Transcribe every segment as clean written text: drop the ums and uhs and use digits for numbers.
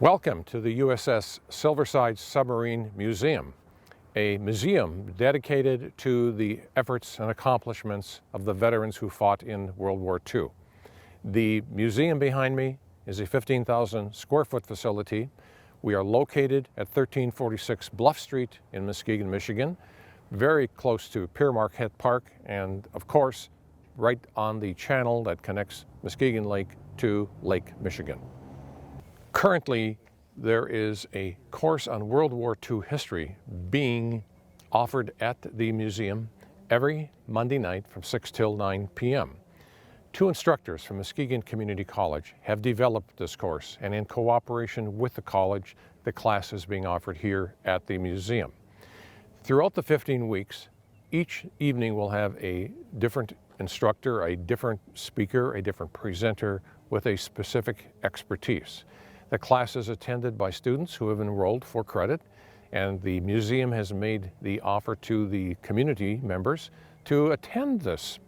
Welcome to the USS Silversides Submarine Museum, a museum dedicated to the efforts and accomplishments of the veterans who fought in World War II. The museum behind me is a 15,000 square foot facility. We are located at 1346 Bluff Street in Muskegon, Michigan, very close to Pier Marquette Park, and of course, right on the channel that connects Muskegon Lake to Lake Michigan. Currently, there is a course on World War II history being offered at the museum every Monday night from 6 till 9 p.m. Two instructors from Muskegon Community College have developed this course, and in cooperation with the college, the class is being offered here at the museum. Throughout the 15 weeks, each evening will have a different instructor, a different speaker, a different presenter with a specific expertise. The class is attended by students who have enrolled for credit, and the museum has made the offer to the community members to attend this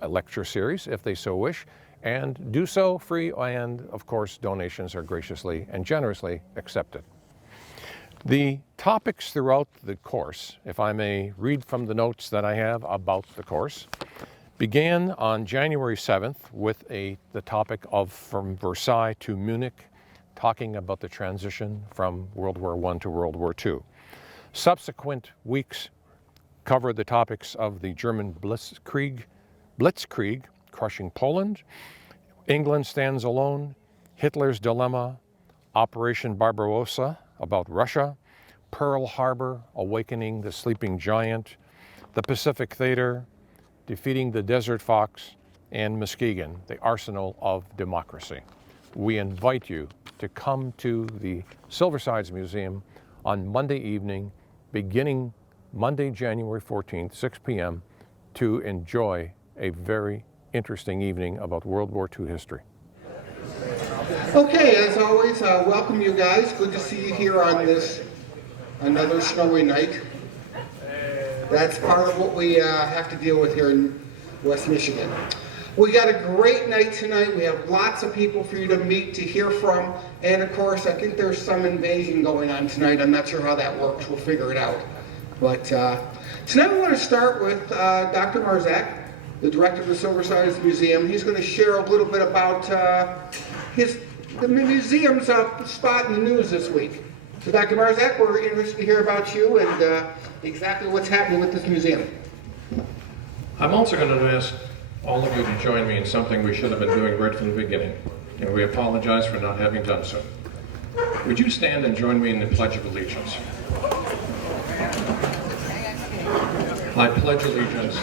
lecture series if they so wish, and do so free, and of course donations are graciously and generously accepted. The topics throughout the course, if I may read from the notes that I have about the course, began on January 7th with the topic of From Versailles to Munich, talking about the transition from World War I to World War II. Subsequent weeks covered the topics of the German Blitzkrieg, crushing Poland, England stands alone, Hitler's dilemma, Operation Barbarossa about Russia, Pearl Harbor, awakening the sleeping giant, the Pacific Theater, defeating the Desert Fox, and Muskegon, the arsenal of democracy. We invite you to come to the Silversides Museum on Monday evening, beginning Monday, January 14th, 6 p.m., to enjoy a very interesting evening about World War II history. Okay, as always, welcome you guys. Good to see you here on this another snowy night. That's part of what we have to deal with here in West Michigan. We got a great night tonight. We have lots of people for you to meet, to hear from, and of course, I think there's some invasion going on tonight. I'm not sure how that works. We'll figure it out. But tonight we want to start with Dr. Marzak, the director of the Silversides Museum. He's going to share a little bit about the museum's spot in the news this week. So Dr. Marzak, we're interested to hear about you and exactly what's happening with this museum. I'm also going to ask all of you to join me in something we should have been doing right from the beginning, and we apologize for not having done so. Would you stand and join me in the Pledge of Allegiance? I pledge allegiance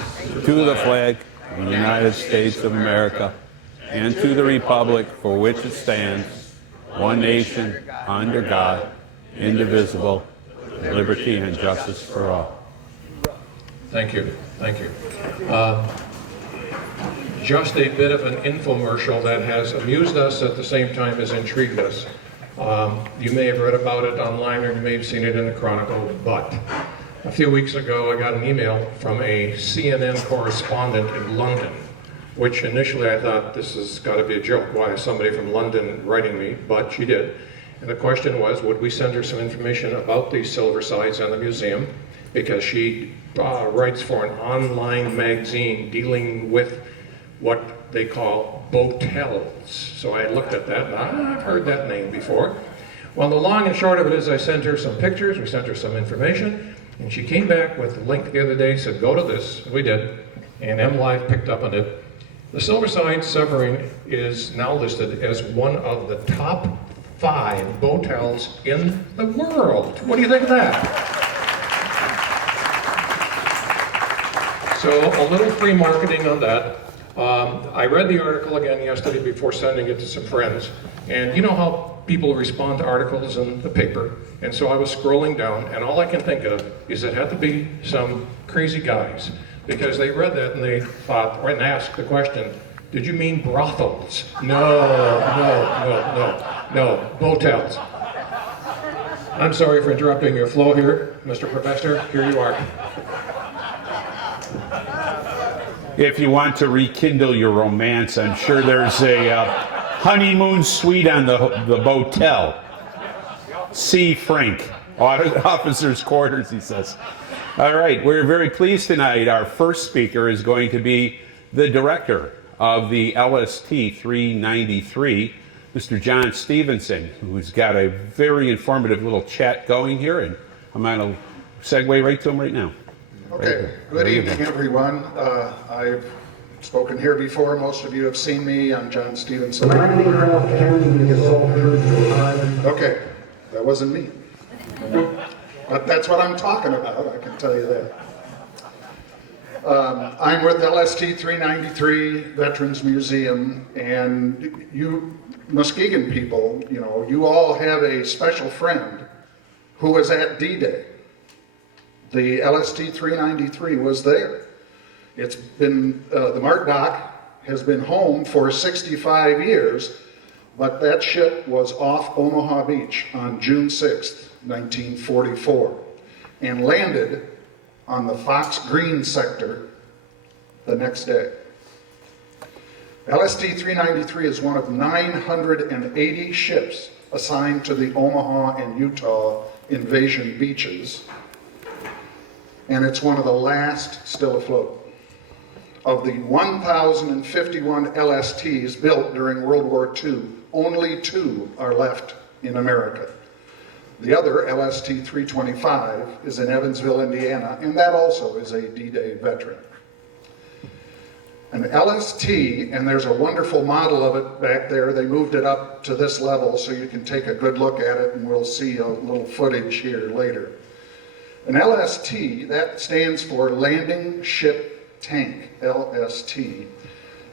to the flag of the United States of America and to the republic for which it stands, one nation, under God, indivisible, with liberty and justice for all. Thank you. Thank you. Just a bit of an infomercial that has amused us at the same time as intrigued us. You may have read about it online or you may have seen it in the Chronicle, but a few weeks ago I got an email from a CNN correspondent in London, which initially I thought this has got to be a joke. Why is somebody from London writing me? But she did. And the question was, would we send her some information about the Silversides and the museum? Because she writes for an online magazine dealing with what they call botels. So I looked at that, and I've heard that name before. Well, the long and short of it is I sent her some pictures, we sent her some information, and she came back with a link the other day, said, go to this. We did, and MLive picked up on it. The Silversides submarine is now listed as one of the top 5 botels in the world. What do you think of that? So a little free marketing on that. I read the article again yesterday before sending it to some friends, and you know how people respond to articles in the paper, and so I was scrolling down, and all I can think of is it had to be some crazy guys, because they read that and they thought, and asked the question, did you mean brothels? No, botels. I'm sorry for interrupting your flow here, Mr. Professor, here you are. If you want to rekindle your romance, I'm sure there's a honeymoon suite on the Botel. C. Frank, officer's quarters, he says. All right, we're very pleased tonight. Our first speaker is going to be the director of the LST 393, Mr. John Stevenson, who's got a very informative little chat going here, and I'm going to segue right to him right now. Okay, good evening, everyone. I've spoken here before. Most of you have seen me. I'm John Stevenson. Okay, that wasn't me. But that's what I'm talking about, I can tell you that. I'm with LST 393 Veterans Museum, and you Muskegon people, you all have a special friend who was at D-Day. The LST 393 was there. It's been, the Mart Dock has been home for 65 years, but that ship was off Omaha Beach on June 6th, 1944, and landed on the Fox Green sector the next day. LST 393 is one of 980 ships assigned to the Omaha and Utah invasion beaches, and it's one of the last still afloat. Of the 1,051 LSTs built during World War II, only 2 are left in America. The other, LST 325, is in Evansville, Indiana, and that also is a D-Day veteran. An LST, and there's a wonderful model of it back there. They moved it up to this level so you can take a good look at it, and we'll see a little footage here later. An LST, that stands for Landing Ship Tank, LST,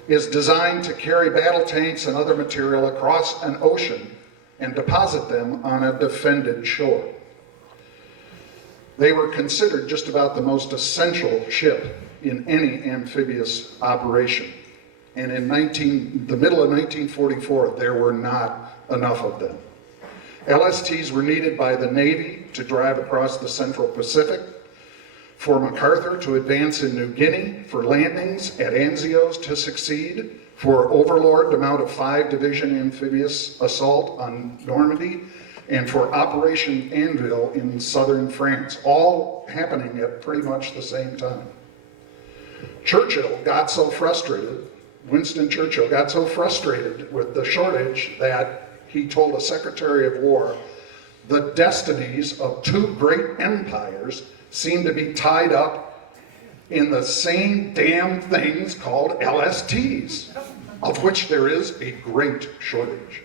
is designed to carry battle tanks and other material across an ocean and deposit them on a defended shore. They were considered just about the most essential ship in any amphibious operation. And in the middle of 1944, there were not enough of them. LSTs were needed by the Navy to drive across the Central Pacific, for MacArthur to advance in New Guinea, for landings at Anzios to succeed, for Overlord to mount a 5-division amphibious assault on Normandy, and for Operation Anvil in southern France, all happening at pretty much the same time. Winston Churchill got so frustrated with the shortage that he told a Secretary of War, the destinies of 2 great empires seem to be tied up in the same damn things called LSTs, of which there is a great shortage.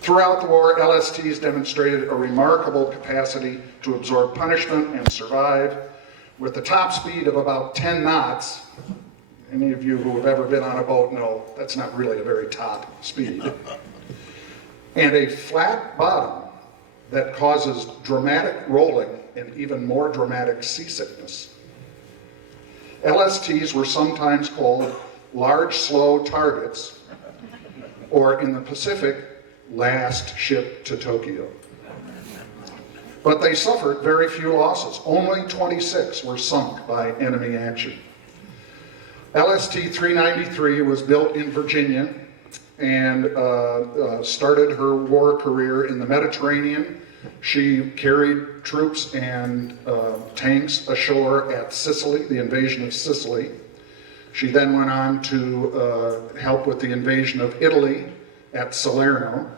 Throughout the war, LSTs demonstrated a remarkable capacity to absorb punishment and survive. With a top speed of about 10 knots, any of you who have ever been on a boat know that's not really a very top speed, and a flat bottom that causes dramatic rolling and even more dramatic seasickness. LSTs were sometimes called large slow targets, or in the Pacific, last ship to Tokyo. But they suffered very few losses. Only 26 were sunk by enemy action. LST 393 was built in Virginia and started her war career in the Mediterranean. She carried troops and tanks ashore at Sicily, the invasion of Sicily. She then went on to help with the invasion of Italy at Salerno,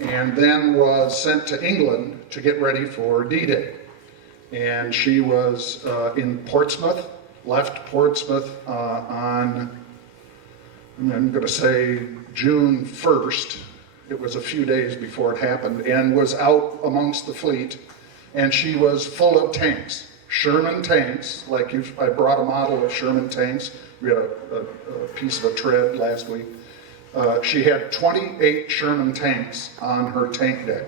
and then was sent to England to get ready for D-Day. And she was in Portsmouth, left Portsmouth on, I'm going to say June 1st. It was a few days before it happened, and was out amongst the fleet, and she was full of tanks. Sherman tanks, I brought a model of Sherman tanks. We had a piece of a tread last week. She had 28 Sherman tanks on her tank deck.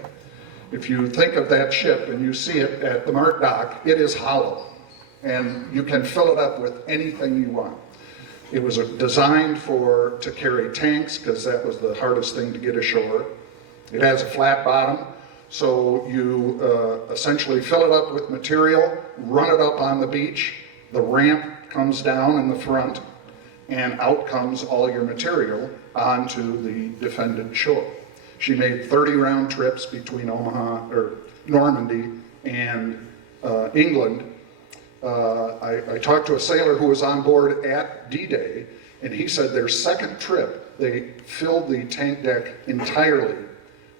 If you think of that ship and you see it at the Mart Dock, it is hollow, and you can fill it up with anything you want. It was designed to carry tanks, because that was the hardest thing to get ashore. It has a flat bottom, so you essentially fill it up with material, run it up on the beach, the ramp comes down in the front, and out comes all your material onto the defended shore. She made 30 round trips between Omaha, or Normandy, and England. I talked to a sailor who was on board at D-Day, and he said their second trip, they filled the tank deck entirely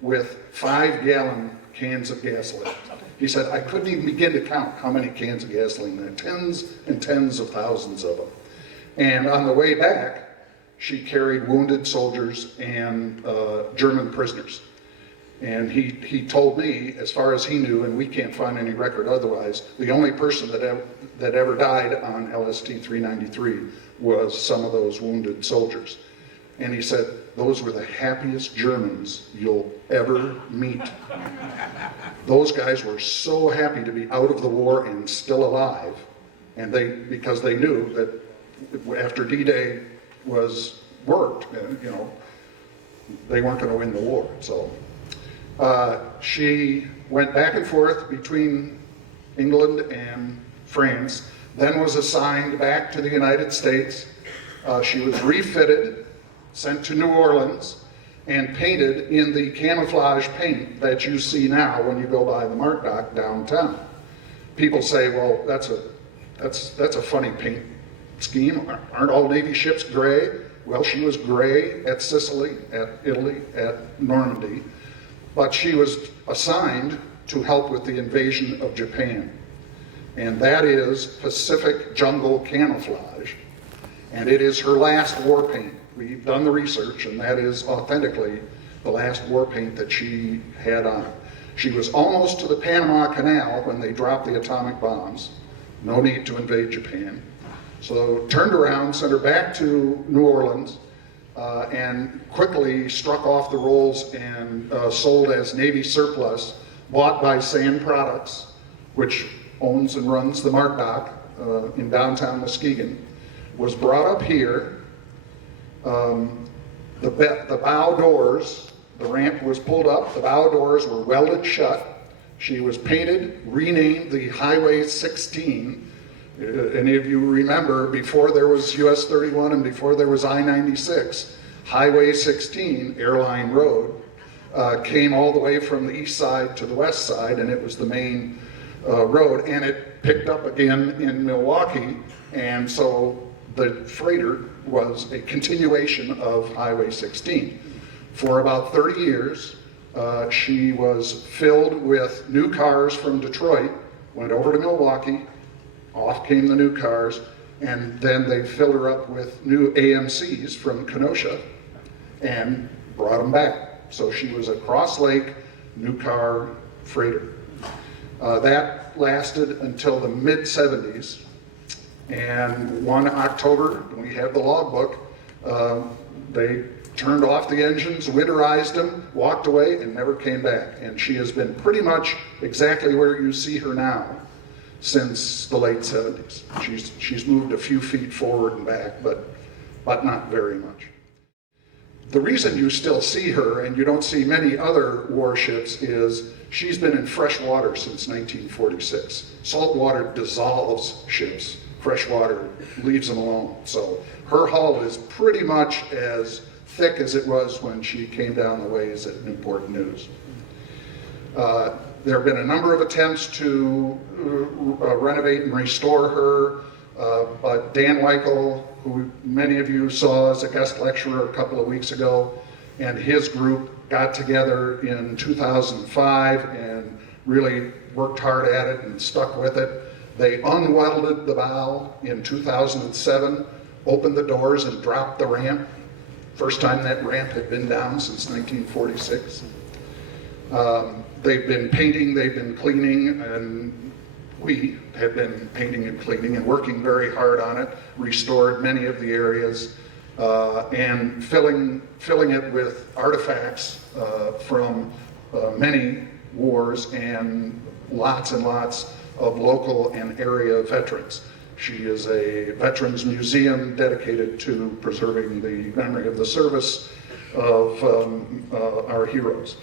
with 5-gallon cans of gasoline. He said, I couldn't even begin to count how many cans of gasoline there, tens and tens of thousands of them. And on the way back, she carried wounded soldiers and German prisoners. And he told me, as far as he knew, and we can't find any record otherwise, the only person that ever died on LST-393 was some of those wounded soldiers. And he said, those were the happiest Germans you'll ever meet. Those guys were so happy to be out of the war and still alive, and because they knew that after D-Day was worked, you know, they weren't going to win the war. So she went back and forth between England and France, then was assigned back to the United States. She was refitted, sent to New Orleans, and painted in the camouflage paint that you see now when you go by the Mart Dock downtown. People say, well, that's a funny paint scheme. Aren't all Navy ships gray? Well, she was gray at Sicily, at Italy, at Normandy, but she was assigned to help with the invasion of Japan. And that is Pacific jungle camouflage. And it is her last war paint. We've done the research, and that is authentically the last war paint that she had on. She was almost to the Panama Canal when they dropped the atomic bombs. No need to invade Japan. So turned around, sent her back to New Orleans, and quickly struck off the rolls and sold as Navy surplus, bought by Sand Products, which owns and runs the Mart Dock in downtown Muskegon, was brought up here. The bow doors, the ramp was pulled up, the bow doors were welded shut. She was painted, renamed the Highway 16. Any of you remember, before there was US 31 and before there was I-96, Highway 16, Airline Road, came all the way from the east side to the west side, and it was the main road, and it picked up again in Milwaukee, and so the freighter was a continuation of Highway 16. For about 30 years, she was filled with new cars from Detroit, went over to Milwaukee, off came the new cars, and then they filled her up with new AMCs from Kenosha and brought them back. So she was a cross-lake new car freighter. That lasted until the mid-70s. And one October, we have the logbook, they turned off the engines, winterized them, walked away, and never came back. And she has been pretty much exactly where you see her now since the late 70s. She's moved a few feet forward and back, but not very much. The reason you still see her, and you don't see many other warships, is she's been in fresh water since 1946. Salt water dissolves ships. Fresh water leaves them alone. So her hull is pretty much as thick as it was when she came down the ways at Newport News. There have been a number of attempts to renovate and restore her, but Dan Weichel, who many of you saw as a guest lecturer a couple of weeks ago, and his group got together in 2005 and really worked hard at it and stuck with it. They unwelded the bow in 2007, opened the doors and dropped the ramp. First time that ramp had been down since 1946. They've been painting, they've been cleaning, and we have been painting and cleaning and working very hard on it, restored many of the areas, and filling it with artifacts from many wars and lots of local and area veterans. She is a veterans museum dedicated to preserving the memory of the service of our heroes.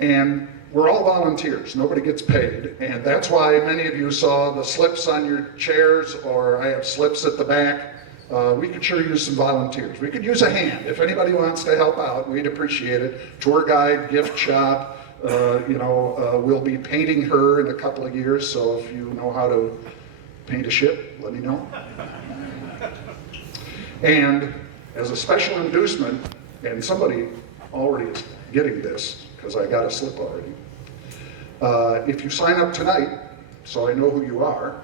And we're all volunteers, nobody gets paid, and that's why many of you saw the slips on your chairs, or I have slips at the back. we could sure use some volunteers. We could use a hand. If anybody wants to help out, we'd appreciate it. Tour guide, gift shop, we'll be painting her in a couple of years, so if you know how to paint a ship, let me know. And as a special inducement, and somebody already is getting this, because I got a slip already. If you sign up tonight, so I know who you are,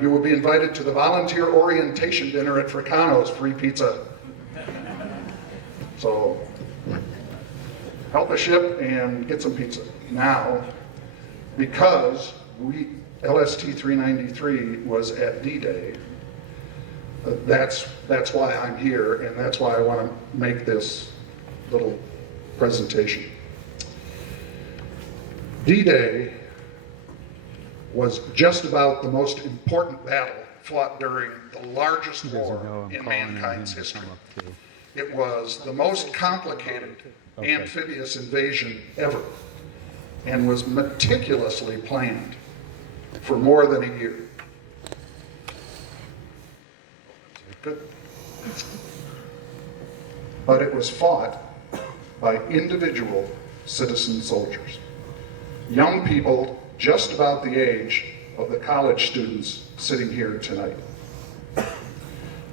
you will be invited to the volunteer orientation dinner at Fricano's, free pizza. So help a ship and get some pizza. Now, because LST 393 was at D-Day, that's why I'm here, and that's why I want to make this little presentation. D-Day was just about the most important battle fought during the largest war in mankind's history. It was the most complicated amphibious invasion ever, and was meticulously planned for more than a year. Good. But it was fought by individual citizen soldiers, young people just about the age of the college students sitting here tonight.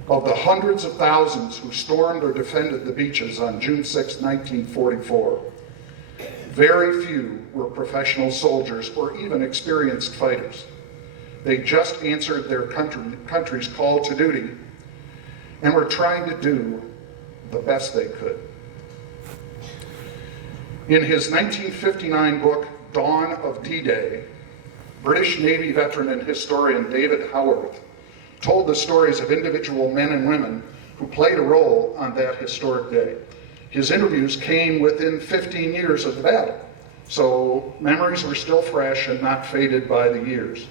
Of the hundreds of thousands who stormed or defended the beaches on June 6, 1944, very few were professional soldiers or even experienced fighters. They just answered their country's call to duty and were trying to do the best they could. In his 1959 book, Dawn of D-Day, British Navy veteran and historian David Howarth told the stories of individual men and women who played a role on that historic day. His interviews came within 15 years of the battle, so memories were still fresh and not faded by the years.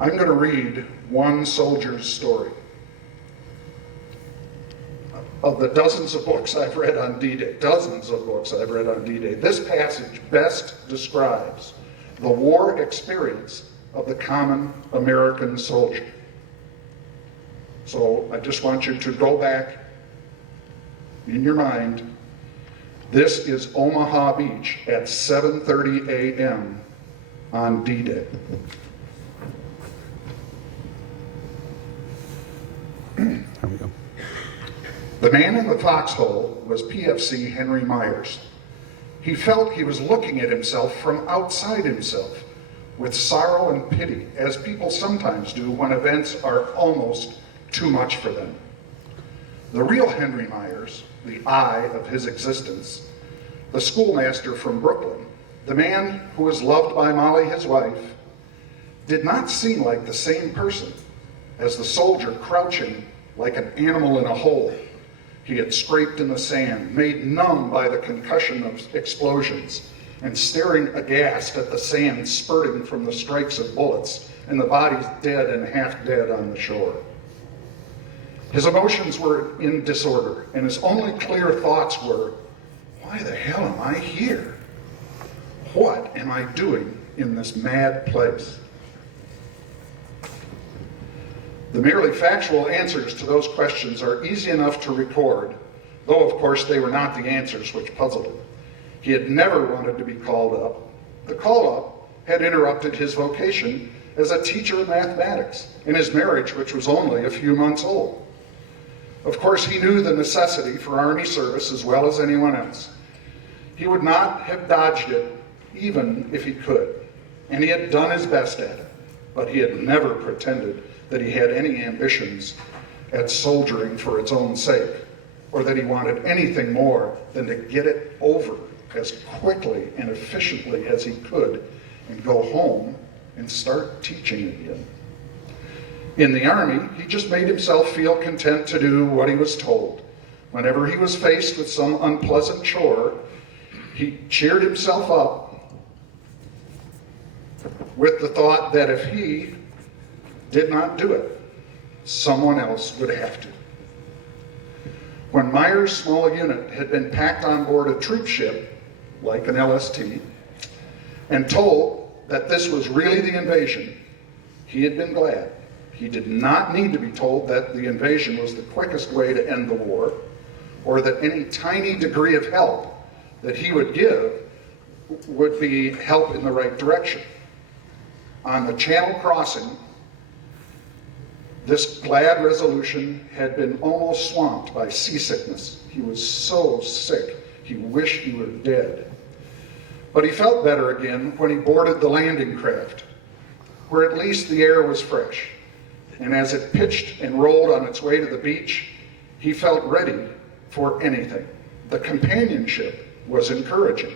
I'm going to read one soldier's story. Of the dozens of books I've read on D-Day, this passage best describes the war experience of the common American soldier. So I just want you to go back in your mind. This is Omaha Beach at 7:30 a.m. on D-Day. There we go. The man in the foxhole was PFC Henry Myers. He felt he was looking at himself from outside himself, with sorrow and pity, as people sometimes do when events are almost too much for them. The real Henry Myers, the I of his existence, the schoolmaster from Brooklyn, the man who was loved by Molly, his wife, did not seem like the same person as the soldier crouching like an animal in a hole he had scraped in the sand, made numb by the concussion of explosions, and staring aghast at the sand spurting from the strikes of bullets and the bodies dead and half dead on the shore. His emotions were in disorder, and his only clear thoughts were, why the hell am I here? What am I doing in this mad place? The merely factual answers to those questions are easy enough to record, though of course they were not the answers which puzzled him. He had never wanted to be called up. The call-up had interrupted his vocation as a teacher of mathematics in his marriage, which was only a few months old. Of course, he knew the necessity for Army service as well as anyone else. He would not have dodged it even if he could, and he had done his best at it, but he had never pretended that he had any ambitions at soldiering for its own sake, or that he wanted anything more than to get it over as quickly and efficiently as he could and go home and start teaching again. In the Army, he just made himself feel content to do what he was told. Whenever he was faced with some unpleasant chore, he cheered himself up with the thought that if he did not do it, someone else would have to. When Myers' small unit had been packed on board a troop ship, like an LST, and told that this was really the invasion, he had been glad. He did not need to be told that the invasion was the quickest way to end the war, or that any tiny degree of help that he would give would be help in the right direction. On the Channel crossing, this glad resolution had been almost swamped by seasickness. He was so sick, he wished he were dead. But he felt better again when he boarded the landing craft, where at least the air was fresh. And as it pitched and rolled on its way to the beach, he felt ready for anything. The companionship was encouraging.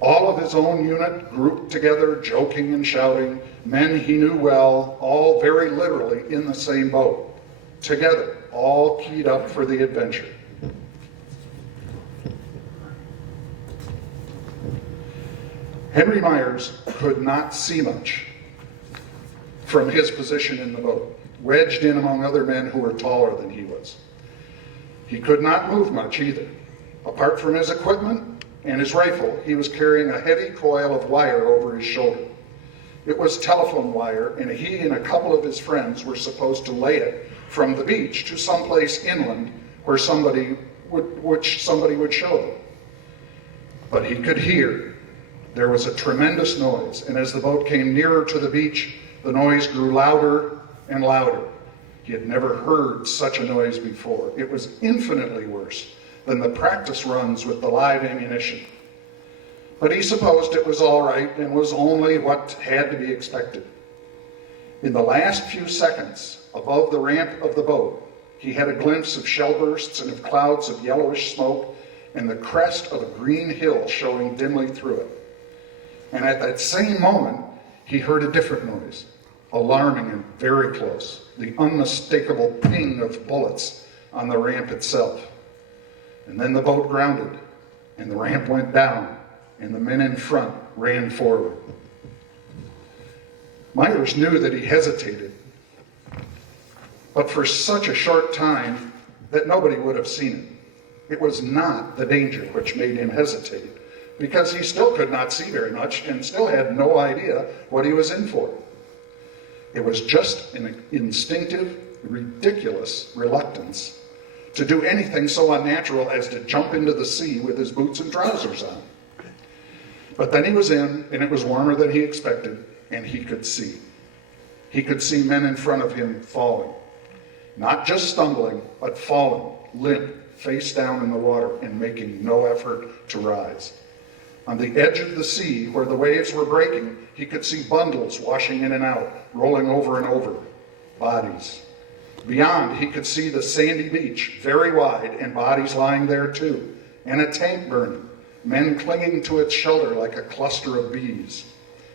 All of his own unit grouped together, joking and shouting, men he knew well, all very literally in the same boat, together, all keyed up for the adventure. Henry Myers could not see much from his position in the boat, wedged in among other men who were taller than he was. He could not move much either. Apart from his equipment and his rifle, he was carrying a heavy coil of wire over his shoulder. It was telephone wire, and he and a couple of his friends were supposed to lay it from the beach to someplace inland where somebody would show them. But he could hear. There was a tremendous noise, and as the boat came nearer to the beach, the noise grew louder and louder. He had never heard such a noise before. It was infinitely worse than the practice runs with the live ammunition. But he supposed it was all right and was only what had to be expected. In the last few seconds, above the ramp of the boat, he had a glimpse of shell bursts and of clouds of yellowish smoke and the crest of a green hill showing dimly through it. And at that same moment, he heard a different noise, alarming and very close, the unmistakable ping of bullets on the ramp itself. And then the boat grounded, and the ramp went down, and the men in front ran forward. Myers knew that he hesitated, but for such a short time that nobody would have seen it. It was not the danger which made him hesitate, because he still could not see very much and still had no idea what he was in for. It was just an instinctive, ridiculous reluctance to do anything so unnatural as to jump into the sea with his boots and trousers on. But then he was in, and it was warmer than he expected, and he could see. He could see men in front of him falling. Not just stumbling, but falling, limp, face down in the water, and making no effort to rise. On the edge of the sea, where the waves were breaking, he could see bundles washing in and out, rolling over and over, bodies. Beyond, he could see the sandy beach, very wide, and bodies lying there too, and a tank burning, men clinging to its shelter like a cluster of bees.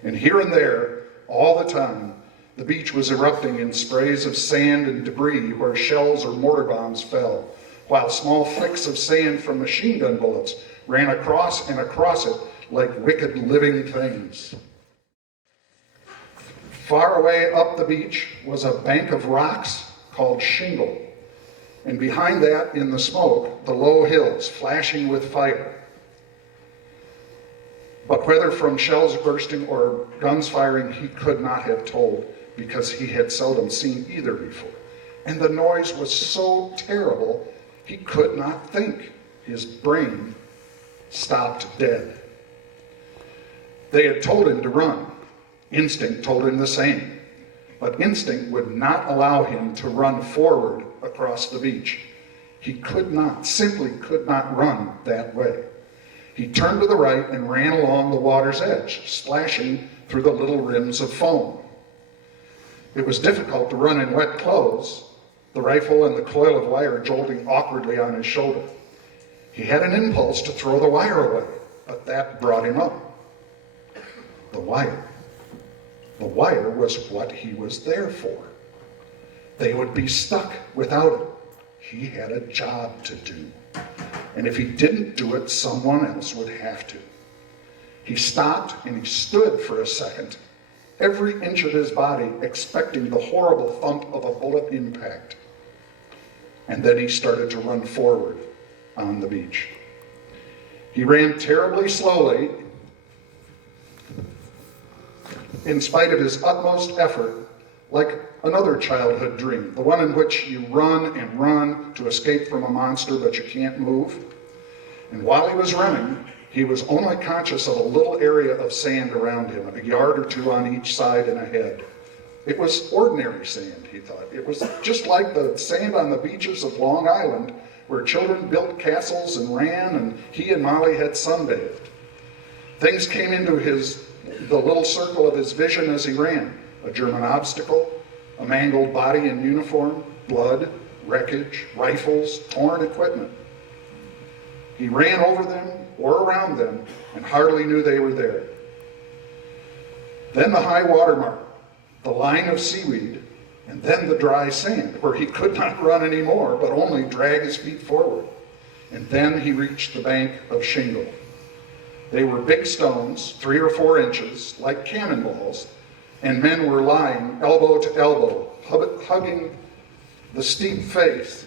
And here and there, all the time, the beach was erupting in sprays of sand and debris where shells or mortar bombs fell, while small flicks of sand from machine gun bullets ran across and across it like wicked living things. Far away up the beach was a bank of rocks called shingle, and behind that, in the smoke, the low hills flashing with fire. But whether from shells bursting or guns firing, he could not have told, because he had seldom seen either before. And the noise was so terrible, he could not think. His brain stopped dead. They had told him to run. Instinct told him the same. But instinct would not allow him to run forward across the beach. He could not, simply could not run that way. He turned to the right and ran along the water's edge, splashing through the little rims of foam. It was difficult to run in wet clothes, the rifle and the coil of wire jolting awkwardly on his shoulder. He had an impulse to throw the wire away, but that brought him up. The wire. The wire was what he was there for. They would be stuck without it. He had a job to do. And if he didn't do it, someone else would have to. He stopped and he stood for a second, every inch of his body expecting the horrible thump of a bullet impact. And then he started to run forward on the beach. He ran terribly slowly, in spite of his utmost effort, like another childhood dream, the one in which you run and run to escape from a monster, but you can't move. And while he was running, he was only conscious of a little area of sand around him, a yard or two on each side and ahead. It was ordinary sand, he thought. It was just like the sand on the beaches of Long Island, where children built castles and ran, and he and Molly had sunbathed. Things came into the little circle of his vision as he ran. A German obstacle, a mangled body in uniform, blood, wreckage, rifles, torn equipment. He ran over them or around them and hardly knew they were there. Then the high water mark, the line of seaweed, and then the dry sand, where he could not run anymore, but only drag his feet forward. And then he reached the bank of shingle. They were big stones, 3 or 4 inches, like cannonballs, and men were lying elbow to elbow, hugging the steep face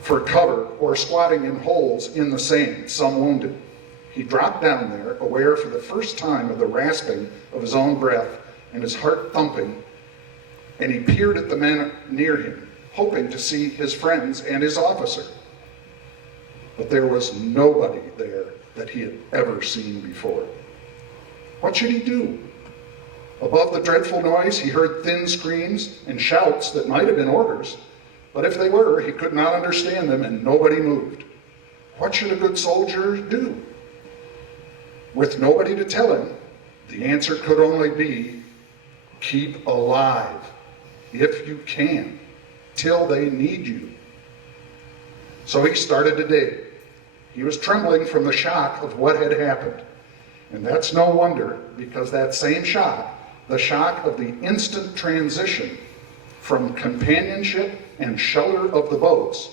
for cover or squatting in holes in the sand, some wounded. He dropped down there, aware for the first time of the rasping of his own breath and his heart thumping, and he peered at the men near him, hoping to see his friends and his officer. But there was nobody there that he had ever seen before. What should he do? Above the dreadful noise, he heard thin screams and shouts that might have been orders, but if they were, he could not understand them, and nobody moved. What should a good soldier do? With nobody to tell him, the answer could only be, keep alive, if you can, till they need you. So he started to dig. He was trembling from the shock of what had happened. And that's no wonder, because that same shock, the shock of the instant transition from companionship and shelter of the boats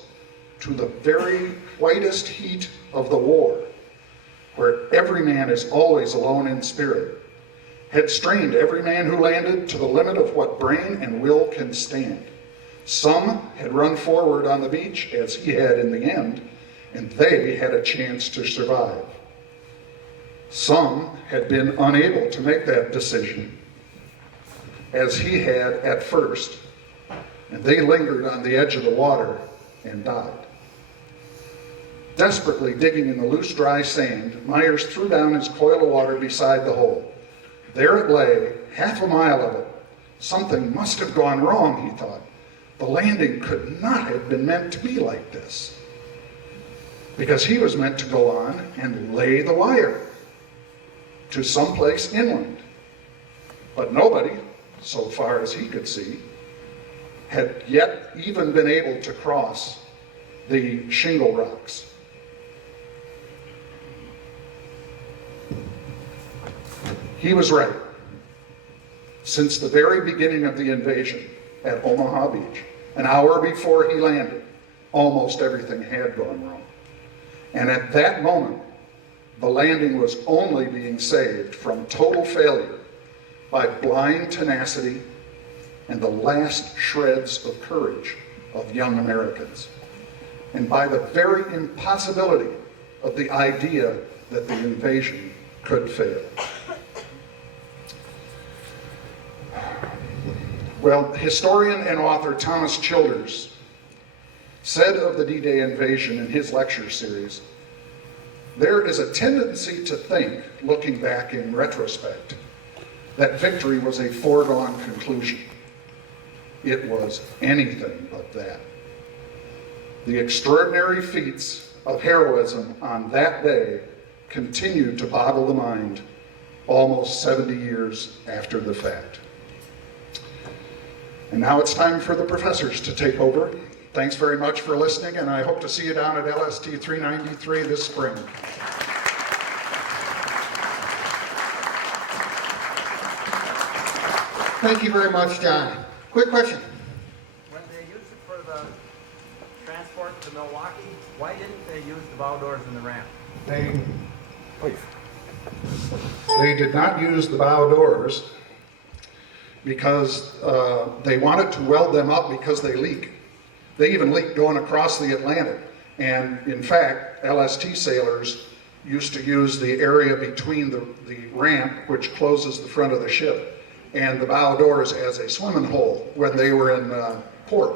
to the very whitest heat of the war, where every man is always alone in spirit, had strained every man who landed to the limit of what brain and will can stand. Some had run forward on the beach, as he had in the end, and they had a chance to survive. Some had been unable to make that decision, as he had at first, and they lingered on the edge of the water and died. Desperately digging in the loose, dry sand, Myers threw down his coil of water beside the hole. There it lay, half a mile of it. Something must have gone wrong, he thought. The landing could not have been meant to be like this, because he was meant to go on and lay the wire to someplace inland. But nobody, so far as he could see, had yet even been able to cross the shingle rocks. He was right. Since the very beginning of the invasion at Omaha Beach, an hour before he landed, almost everything had gone wrong. And at that moment, the landing was only being saved from total failure by blind tenacity and the last shreds of courage of young Americans, and by the very impossibility of the idea that the invasion could fail. Well, historian and author Thomas Childers said of the D-Day invasion in his lecture series, "There is a tendency to think, looking back in retrospect, that victory was a foregone conclusion. It was anything but that. The extraordinary feats of heroism on that day continued to boggle the mind almost 70 years after the fact." And now it's time for the professors to take over. Thanks very much for listening, and I hope to see you down at LST 393 this spring. Thank you very much, John. Quick question. When they used it for the transport to Milwaukee, why didn't they use the bow doors and the ramp? They did not use the bow doors because they wanted to weld them up because they leak. They even leak going across the Atlantic. And in fact, LST sailors used to use the area between the ramp, which closes the front of the ship, and the bow doors as a swimming hole when they were in port.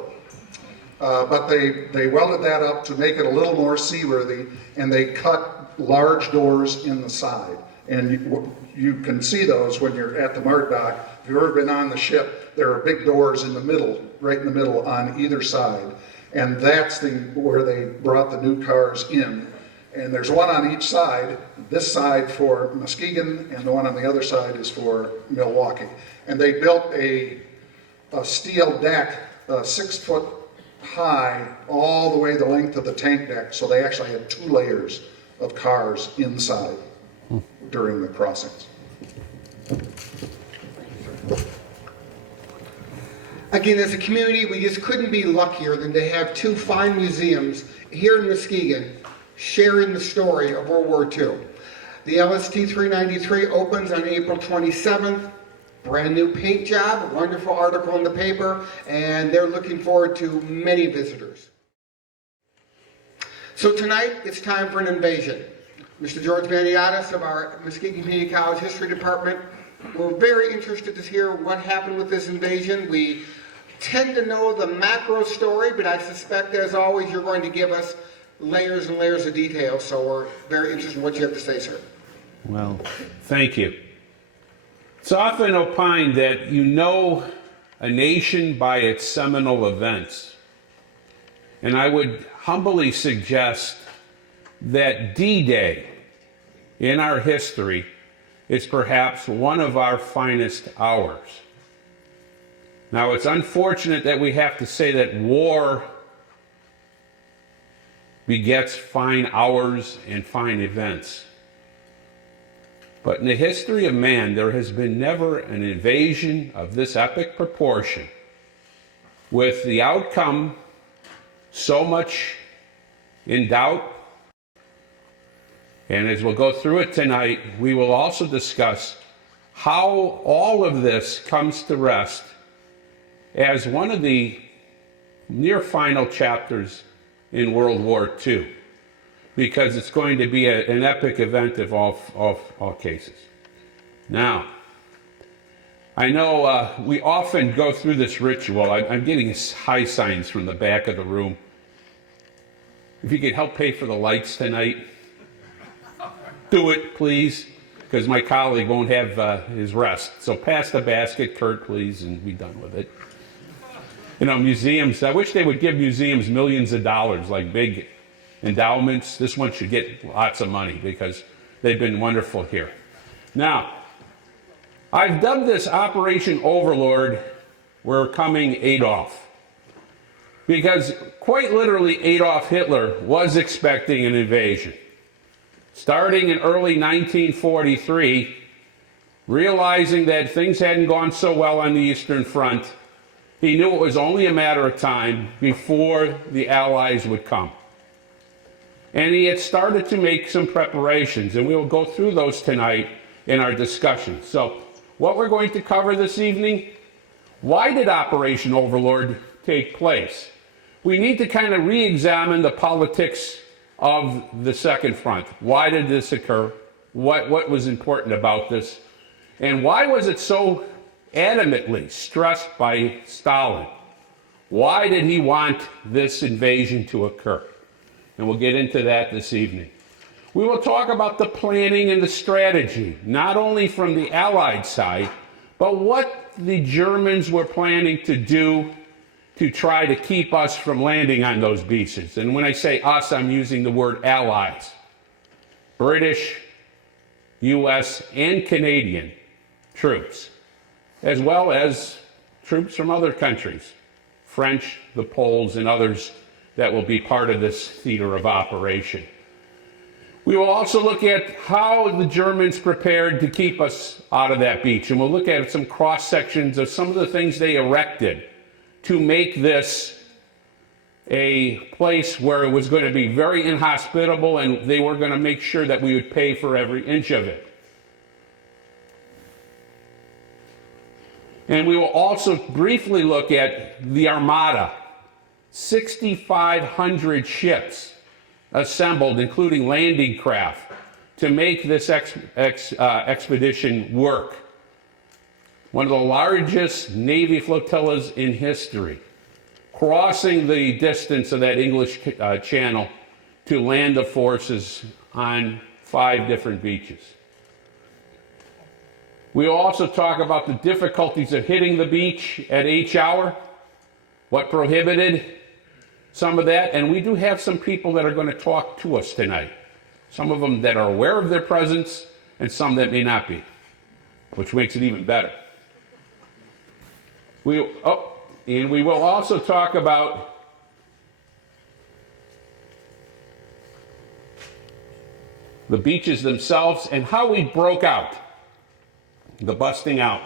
But they welded that up to make it a little more seaworthy, and they cut large doors in the side. And you can see those when you're at the MART dock. If you've ever been on the ship, there are big doors in the middle, right in the middle on either side. And that's where they brought the new cars in. And there's one on each side, this side for Muskegon, and the one on the other side is for Milwaukee. And they built a steel deck, 6 foot high, all the way the length of the tank deck, so they actually had 2 layers of cars inside during the crossings. Again, as a community, we just couldn't be luckier than to have 2 fine museums here in Muskegon sharing the story of World War II. The LST 393 opens on April 27th. Brand new paint job, wonderful article in the paper, and they're looking forward to many visitors. So tonight, it's time for an invasion. Mr. George Maniates of our Muskegon Community College History Department, we're very interested to hear what happened with this invasion. We tend to know the macro story, but I suspect, as always, you're going to give us layers and layers of detail, so we're very interested in what you have to say, sir. Well, thank you. It's often opined that you know a nation by its seminal events. And I would humbly suggest that D-Day in our history is perhaps one of our finest hours. Now, it's unfortunate that we have to say that war begets fine hours and fine events. But in the history of man, there has been never an invasion of this epic proportion, with the outcome so much in doubt. And as we'll go through it tonight, we will also discuss how all of this comes to rest as one of the near final chapters in World War II, because it's going to be an epic event of all cases. Now, I know we often go through this ritual. I'm getting high signs from the back of the room. If you could help pay for the lights tonight, do it, please, because my colleague won't have his rest. So pass the basket, Kurt, please, and be done with it. You know, museums, I wish they would give museums millions of dollars, like big endowments. This one should get lots of money because they've been wonderful here. Now, I've dubbed this Operation Overlord, We're Coming Adolf, because quite literally Adolf Hitler was expecting an invasion. Starting in early 1943, realizing that things hadn't gone so well on the Eastern Front, he knew it was only a matter of time before the Allies would come. And he had started to make some preparations, and we will go through those tonight in our discussion. So, what we're going to cover this evening: why did Operation Overlord take place? We need to kind of re-examine the politics of the Second Front. Why did this occur? What was important about this? And why was it so adamantly stressed by Stalin? Why did he want this invasion to occur? And we'll get into that this evening. We will talk about the planning and the strategy, not only from the Allied side, but what the Germans were planning to do to try to keep us from landing on those beaches. And when I say us, I'm using the word allies. British, US, and Canadian troops, as well as troops from other countries, French, the Poles, and others that will be part of this theater of operation. We will also look at how the Germans prepared to keep us out of that beach, and we'll look at some cross sections of some of the things they erected to make this a place where it was going to be very inhospitable, and they were going to make sure that we would pay for every inch of it. And we will also briefly look at the Armada, 6,500 ships assembled, including landing craft, to make this expedition work. one of the largest Navy flotillas in history, crossing the distance of that English Channel to land the forces on 5 different beaches. We also talk about the difficulties of hitting the beach at H hour, what prohibited some of that, and we do have some people that are going to talk to us tonight. Some of them that are aware of their presence, and some that may not be, which makes it even better. And we will also talk about the beaches themselves and how we broke out, the busting out,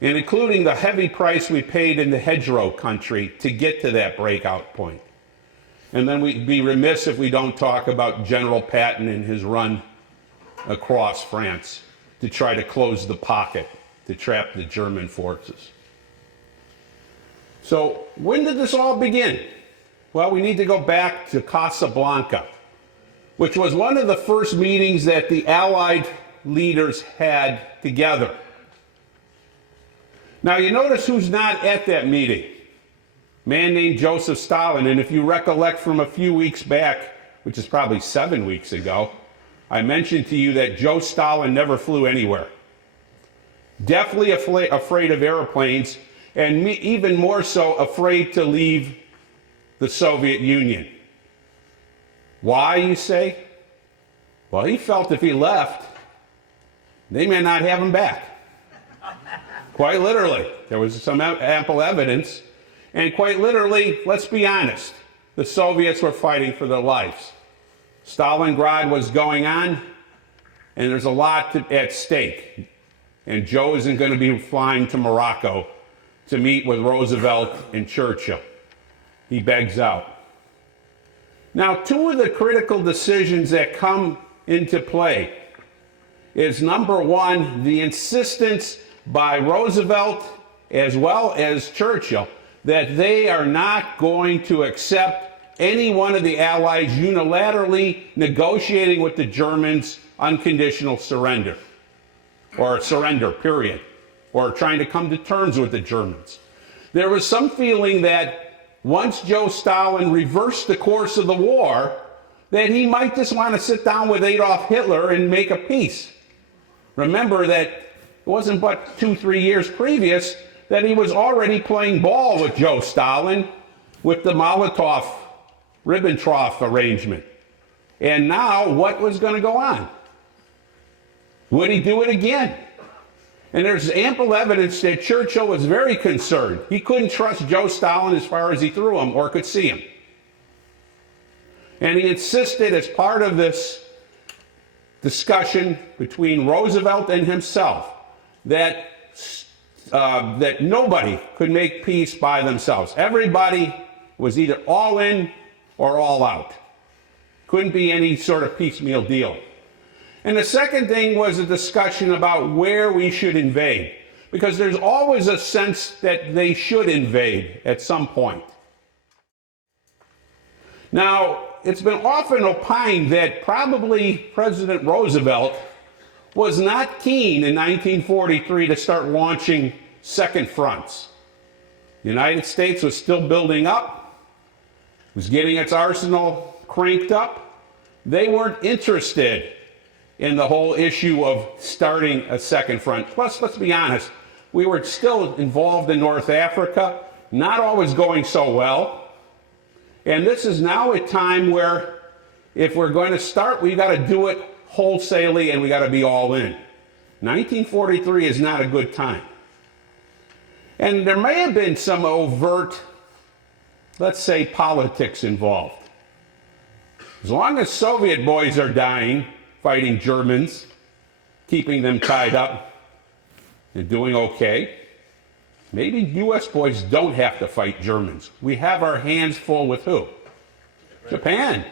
and including the heavy price we paid in the hedgerow country to get to that breakout point. And then we'd be remiss if we don't talk about General Patton and his run across France to try to close the pocket, to trap the German forces. So when did this all begin? Well, we need to go back to Casablanca, which was one of the first meetings that the Allied leaders had together. Now you notice who's not at that meeting. A man named Joseph Stalin, and if you recollect from a few weeks back, which is probably 7 weeks ago, I mentioned to you that Joe Stalin never flew anywhere. Definitely afraid of airplanes, and even more so afraid to leave the Soviet Union. Why, you say? Well, he felt if he left, they may not have him back. Quite literally. There was some ample evidence. And quite literally, let's be honest, the Soviets were fighting for their lives. Stalingrad was going on, and there's a lot at stake. And Joe isn't going to be flying to Morocco to meet with Roosevelt and Churchill. He begs out. Now, 2 of the critical decisions that come into play is, number 1, the insistence by Roosevelt as well as Churchill that they are not going to accept any one of the Allies unilaterally negotiating with the Germans unconditional surrender, or surrender, period, or trying to come to terms with the Germans. There was some feeling that once Joe Stalin reversed the course of the war, that he might just want to sit down with Adolf Hitler and make a peace. Remember that it wasn't but 2-3 years previous that he was already playing ball with Joe Stalin with the Molotov-Ribbentrop arrangement. And now, what was going to go on? Would he do it again? And there's ample evidence that Churchill was very concerned. He couldn't trust Joe Stalin as far as he threw him or could see him. And he insisted, as part of this discussion between Roosevelt and himself, that nobody could make peace by themselves. Everybody was either all in or all out. Couldn't be any sort of piecemeal deal. And the second thing was a discussion about where we should invade, because there's always a sense that they should invade at some point. Now, it's been often opined that probably President Roosevelt was not keen in 1943 to start launching second fronts. The United States was still building up, was getting its arsenal cranked up. They weren't interested in the whole issue of starting a second front. Plus, let's be honest, we were still involved in North Africa, not always going so well. And this is now a time where if we're going to start, we've got to do it wholesalely and we got to be all in. 1943 is not a good time. And there may have been some overt, let's say, politics involved. As long as Soviet boys are dying, fighting Germans, keeping them tied up, they're doing okay. Maybe U.S. boys don't have to fight Germans. We have our hands full with who? Japan.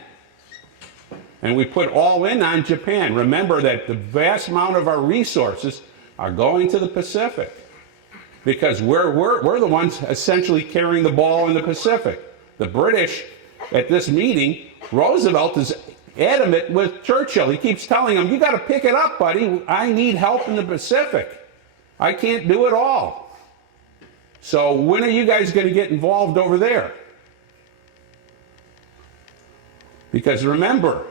And we put all in on Japan. Remember that the vast amount of our resources are going to the Pacific, because we're the ones essentially carrying the ball in the Pacific. The British, at this meeting, Roosevelt is adamant with Churchill. He keeps telling him, you got to pick it up, buddy. I need help in the Pacific. I can't do it all. So when are you guys going to get involved over there? Because remember,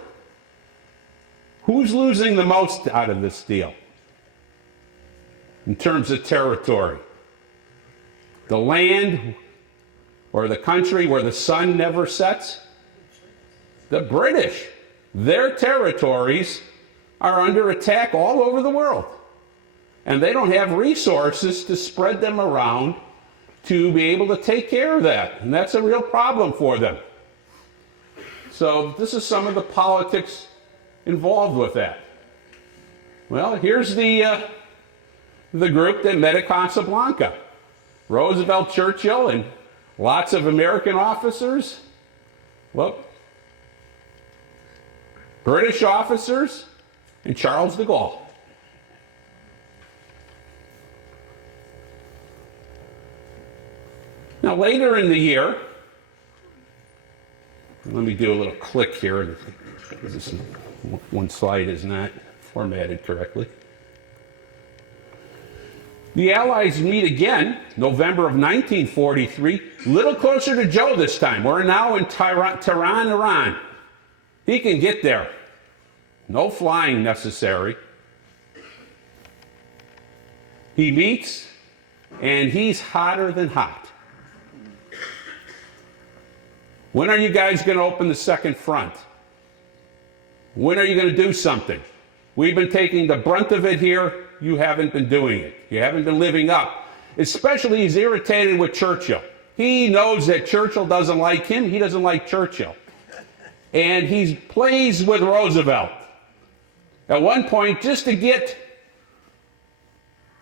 who's losing the most out of this deal in terms of territory? The land or the country where the sun never sets? The British. Their territories are under attack all over the world. And they don't have resources to spread them around to be able to take care of that. And that's a real problem for them. So this is some of the politics involved with that. Well, here's the group that met at Casablanca. Roosevelt, Churchill, and lots of American officers. Well, British officers, and Charles de Gaulle. Now, later in the year, let me do a little click here. This one slide is not formatted correctly. The Allies meet again, November of 1943, a little closer to Joe this time. We're now in Tehran, Iran. He can get there. No flying necessary. He meets, and he's hotter than hot. When are you guys going to open the second front? When are you going to do something? We've been taking the brunt of it here. You haven't been doing it. You haven't been living up. Especially he's irritated with Churchill. He knows that Churchill doesn't like him. He doesn't like Churchill. And he plays with Roosevelt. At one point, just to get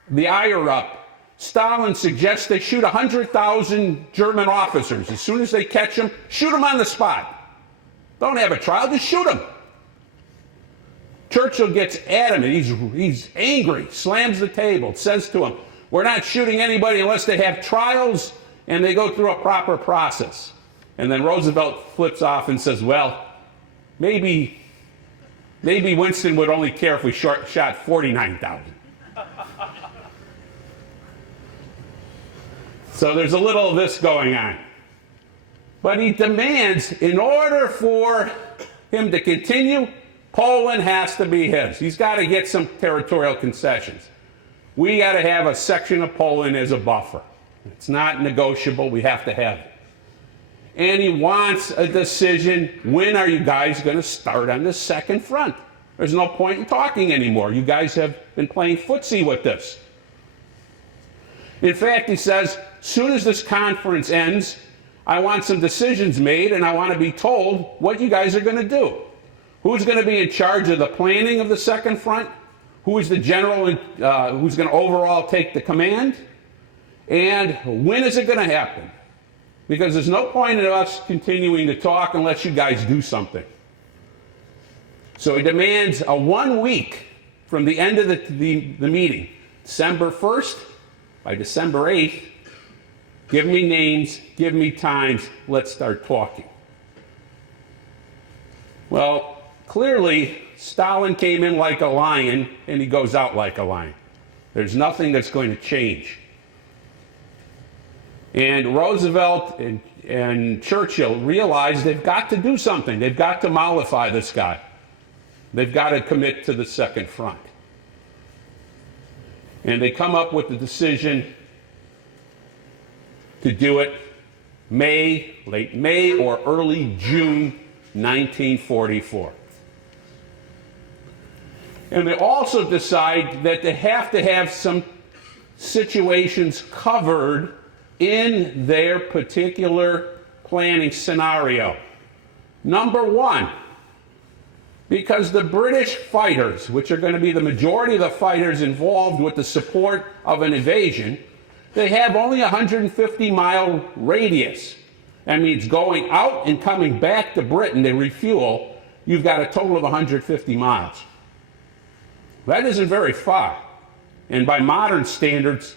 the ire up, Stalin suggests they shoot 100,000 German officers. As soon as they catch them, shoot them on the spot. Don't have a trial, just shoot them. Churchill gets adamant. He's angry, slams the table, says to him, we're not shooting anybody unless they have trials and they go through a proper process. And then Roosevelt flips off and says, well, maybe Winston would only care if we shot 49,000. So there's a little of this going on. But he demands, in order for him to continue, Poland has to be his. He's got to get some territorial concessions. We got to have a section of Poland as a buffer. It's not negotiable. We have to have it. And he wants a decision. When are you guys going to start on the second front? There's no point in talking anymore. You guys have been playing footsie with this. In fact, he says, soon as this conference ends, I want some decisions made and I want to be told what you guys are going to do. Who's going to be in charge of the planning of the second front? Who is the general who's going to overall take the command? And when is it going to happen? Because there's no point in us continuing to talk unless you guys do something. So he demands a 1 week from the end of the meeting, December 1st, by December 8th, give me names, give me times, let's start talking. Well, clearly, Stalin came in like a lion, and he goes out like a lion. There's nothing that's going to change. And Roosevelt and Churchill realized they've got to do something. They've got to mollify this guy. They've got to commit to the second front. And they come up with the decision to do it late May or early June 1944. And they also decide that they have to have some situations covered in their particular planning scenario. Number one, because the British fighters, which are going to be the majority of the fighters involved with the support of an invasion, they have only a 150-mile radius. That means going out and coming back to Britain to refuel, you've got a total of 150 miles. That isn't very far. And by modern standards,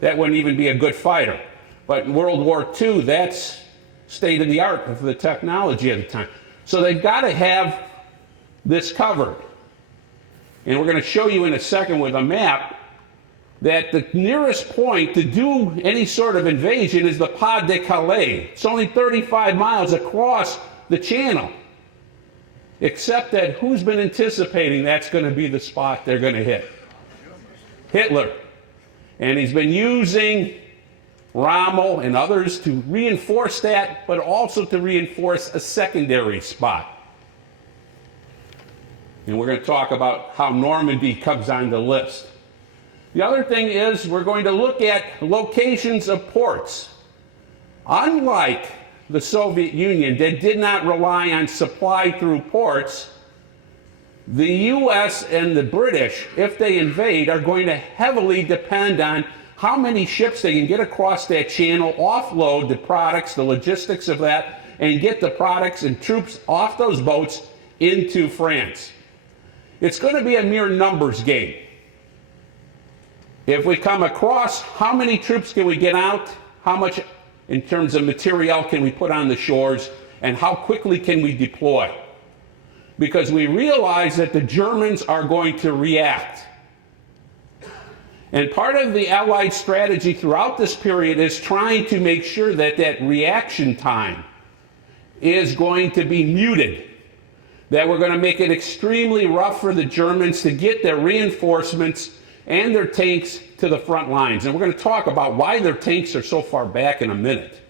that wouldn't even be a good fighter. But in World War II, that's state of the art of the technology at the time. So they've got to have this covered. And we're going to show you in a second with a map that the nearest point to do any sort of invasion is the Pas de Calais. It's only 35 miles across the channel. Except that who's been anticipating that's going to be the spot they're going to hit? Hitler. And he's been using Rommel and others to reinforce that, but also to reinforce a secondary spot. And we're going to talk about how Normandy comes on the list. The other thing is we're going to look at locations of ports. Unlike the Soviet Union that did not rely on supply through ports, the US and the British, if they invade, are going to heavily depend on how many ships they can get across that channel, offload the products, the logistics of that, and get the products and troops off those boats into France. It's going to be a mere numbers game. If we come across, how many troops can we get out? How much in terms of material can we put on the shores? And how quickly can we deploy? Because we realize that the Germans are going to react. And part of the Allied strategy throughout this period is trying to make sure that that reaction time is going to be muted. That we're going to make it extremely rough for the Germans to get their reinforcements and their tanks to the front lines. And we're going to talk about why their tanks are so far back in a minute.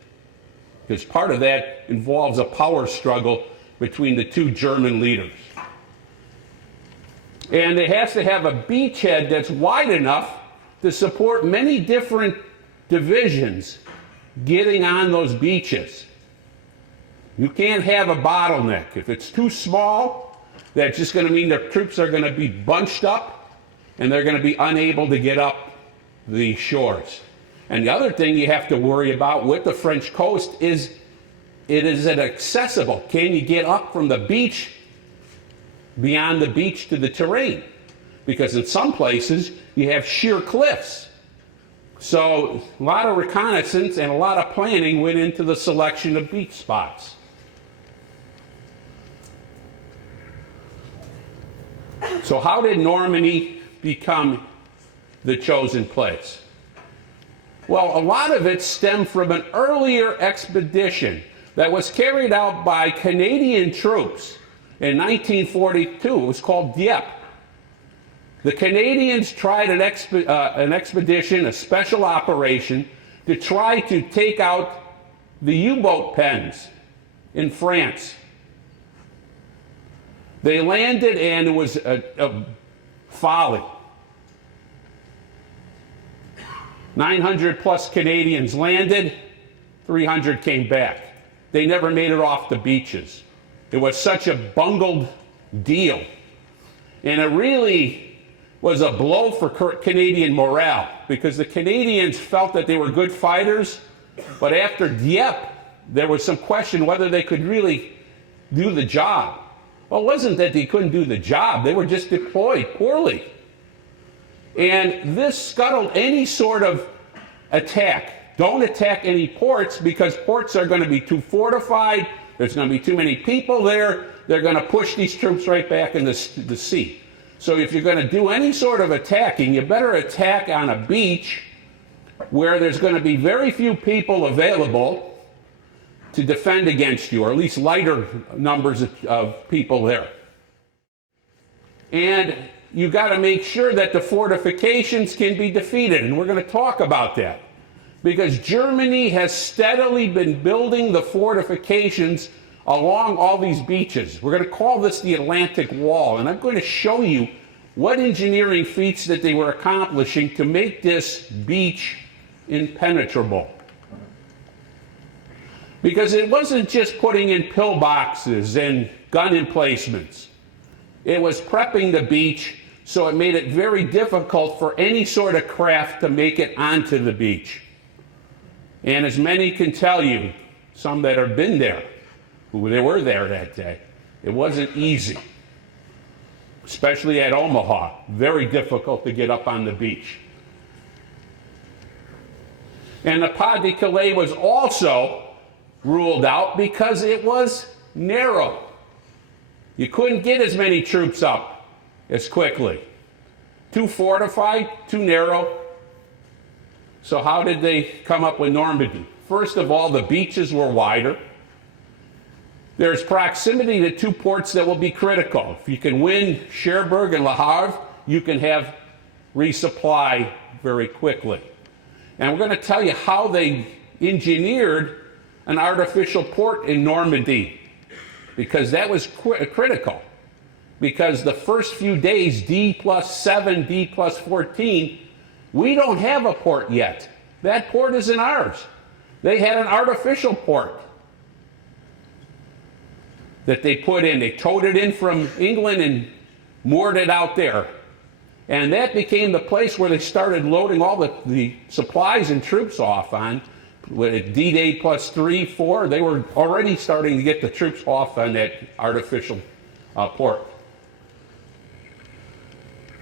Because part of that involves a power struggle between the two German leaders. And it has to have a beachhead that's wide enough to support many different divisions getting on those beaches. You can't have a bottleneck. If it's too small, that's just going to mean the troops are going to be bunched up and they're going to be unable to get up the shores. And the other thing you have to worry about with the French coast is, is it accessible? Can you get up from the beach, beyond the beach to the terrain? Because in some places you have sheer cliffs. So a lot of reconnaissance and a lot of planning went into the selection of beach spots. So how did Normandy become the chosen place? Well, a lot of it stemmed from an earlier expedition that was carried out by Canadian troops in 1942. It was called Dieppe. The Canadians tried an expedition, a special operation, to try to take out the U-boat pens in France. They landed and it was a folly. 900 plus Canadians landed, 300 came back. They never made it off the beaches. It was such a bungled deal. And it really was a blow for Canadian morale, because the Canadians felt that they were good fighters, but after Dieppe, there was some question whether they could really do the job. Well, it wasn't that they couldn't do the job, they were just deployed poorly. And this scuttled any sort of attack. Don't attack any ports, because ports are going to be too fortified, there's going to be too many people there, they're going to push these troops right back in the sea. So if you're going to do any sort of attacking, you better attack on a beach where there's going to be very few people available to defend against you, or at least lighter numbers of people there. And you got to make sure that the fortifications can be defeated, and we're going to talk about that. Because Germany has steadily been building the fortifications along all these beaches. We're going to call this the Atlantic Wall, and I'm going to show you what engineering feats that they were accomplishing to make this beach impenetrable. Because it wasn't just putting in pillboxes and gun emplacements. It was prepping the beach so it made it very difficult for any sort of craft to make it onto the beach. And as many can tell you, some that have been there, who they were there that day, it wasn't easy. Especially at Omaha, very difficult to get up on the beach. And the Pas de Calais was also ruled out because it was narrow. You couldn't get as many troops up as quickly. Too fortified, too narrow, So how did they come up with Normandy? First of all, the beaches were wider. There's proximity to two ports that will be critical. If you can win Cherbourg and Le Havre, you can have resupply very quickly. And we're going to tell you how they engineered an artificial port in Normandy, because that was critical. Because the first few days, D+7, D+14, we don't have a port yet. That port isn't ours. They had an artificial port that they put in. They towed it in from England and moored it out there. And that became the place where they started loading all the supplies and troops off on. With D-Day +3, 4, they were already starting to get the troops off on that artificial port.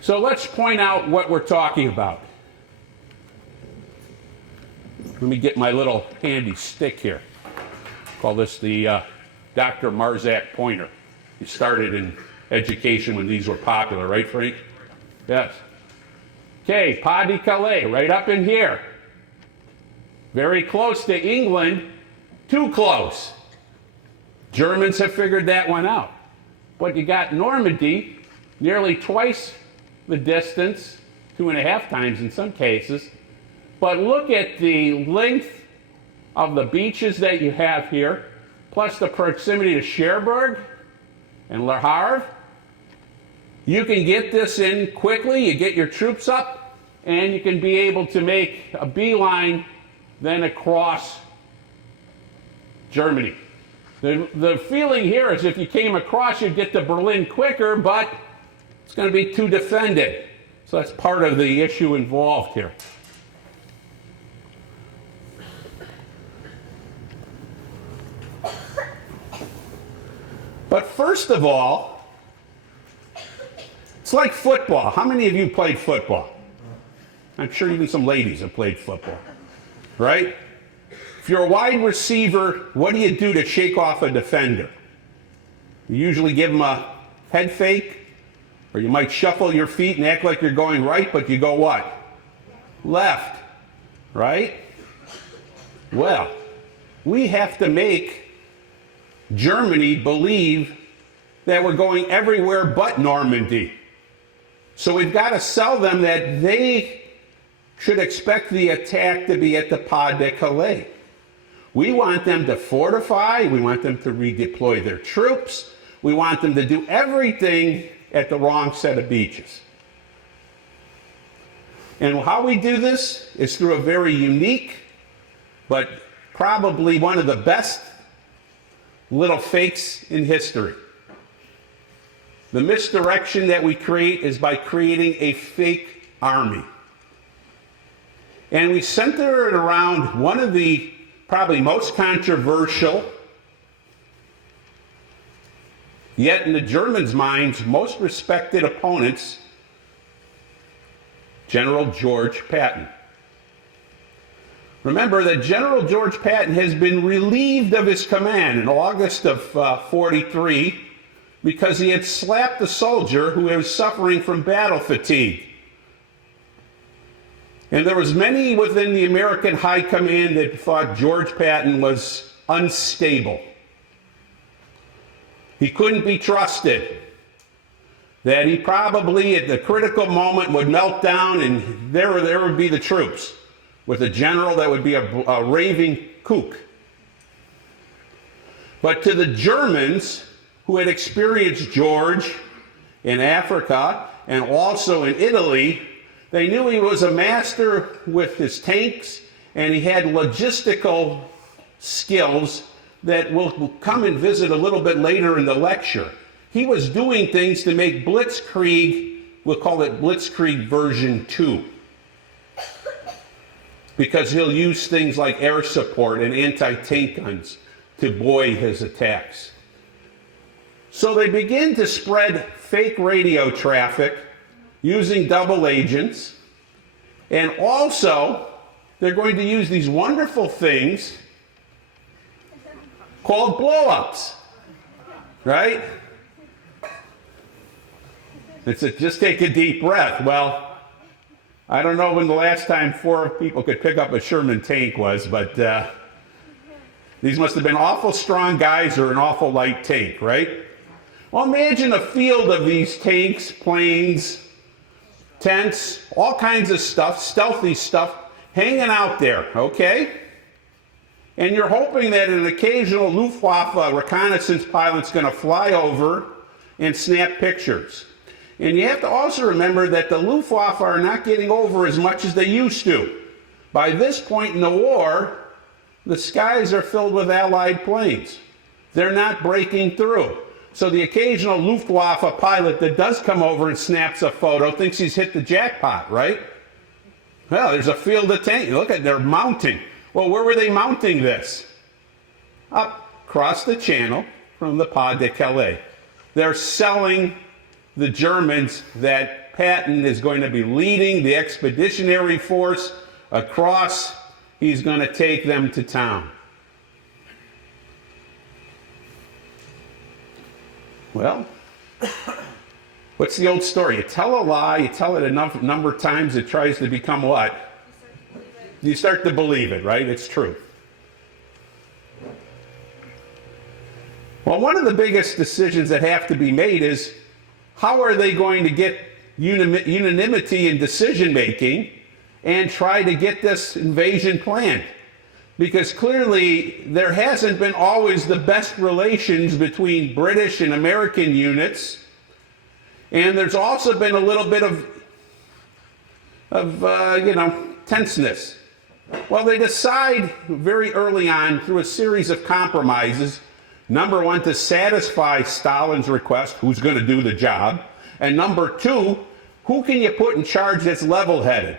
So let's point out what we're talking about. Let me get my little handy stick here. Call this the Dr. Marzak pointer. He started in education when these were popular, right, Frank? Yes. Okay, Pas de Calais, right up in here. Very close to England, too close. Germans have figured that one out. But you got Normandy, nearly twice the distance, 2.5 times in some cases. But look at the length of the beaches that you have here, plus the proximity to Cherbourg and Le Havre. You can get this in quickly, you get your troops up, and you can be able to make a beeline then across Germany. The feeling here is if you came across, you'd get to Berlin quicker, but it's going to be too defended. So that's part of the issue involved here. But first of all, it's like football. How many of you played football? I'm sure even some ladies have played football, right? If you're a wide receiver, what do you do to shake off a defender? You usually give them a head fake, or you might shuffle your feet and act like you're going right, but you go what? Left, right? Well, we have to make Germany believe that we're going everywhere but Normandy. So we've got to sell them that they should expect the attack to be at the Pas de Calais. We want them to fortify, we want them to redeploy their troops, we want them to do everything at the wrong set of beaches. And how we do this is through a very unique, but probably one of the best little fakes in history. The misdirection that we create is by creating a fake army. And we center it around one of the probably most controversial, yet in the Germans' minds, most respected opponents, General George Patton. Remember that General George Patton has been relieved of his command in August of 43 because he had slapped a soldier who was suffering from battle fatigue. And there was many within the American high command that thought George Patton was unstable. He couldn't be trusted. That he probably at the critical moment would melt down and there would be the troops with a general that would be a raving kook. But to the Germans who had experienced George in Africa and also in Italy, they knew he was a master with his tanks and he had logistical skills that we'll come and visit a little bit later in the lecture. He was doing things to make Blitzkrieg, we'll call it Blitzkrieg version 2. Because he'll use things like air support and anti-tank guns to buoy his attacks. So they begin to spread fake radio traffic using double agents, and also they're going to use these wonderful things called blow-ups, right? It's just take a deep breath. Well, I don't know when the last time 4 people could pick up a Sherman tank was, but these must have been awful strong guys or an awful light tank, right? Well, imagine a field of these tanks, planes, tents, all kinds of stuff, stealthy stuff, hanging out there, okay? And you're hoping that an occasional Luftwaffe reconnaissance pilot's going to fly over and snap pictures. And you have to also remember that the Luftwaffe are not getting over as much as they used to. By this point in the war, the skies are filled with Allied planes. They're not breaking through. So the occasional Luftwaffe pilot that does come over and snaps a photo thinks he's hit the jackpot, right? Well, there's a field of tanks. Look at, they're mounting. Well, where were they mounting this? Up across the channel from the Pas de Calais. They're selling the Germans that Patton is going to be leading the expeditionary force across. He's going to take them to town. Well, what's the old story? You tell a lie, you tell it enough number of times, it tries to become what? You start to believe it, right? It's truth. Well, one of the biggest decisions that have to be made is how are they going to get unanimity in decision making and try to get this invasion planned? Because clearly there hasn't been always the best relations between British and American units, and there's also been a little bit of tenseness. Well, they decide very early on through a series of compromises, number one, to satisfy Stalin's request, who's going to do the job, and number two, who can you put in charge that's level-headed?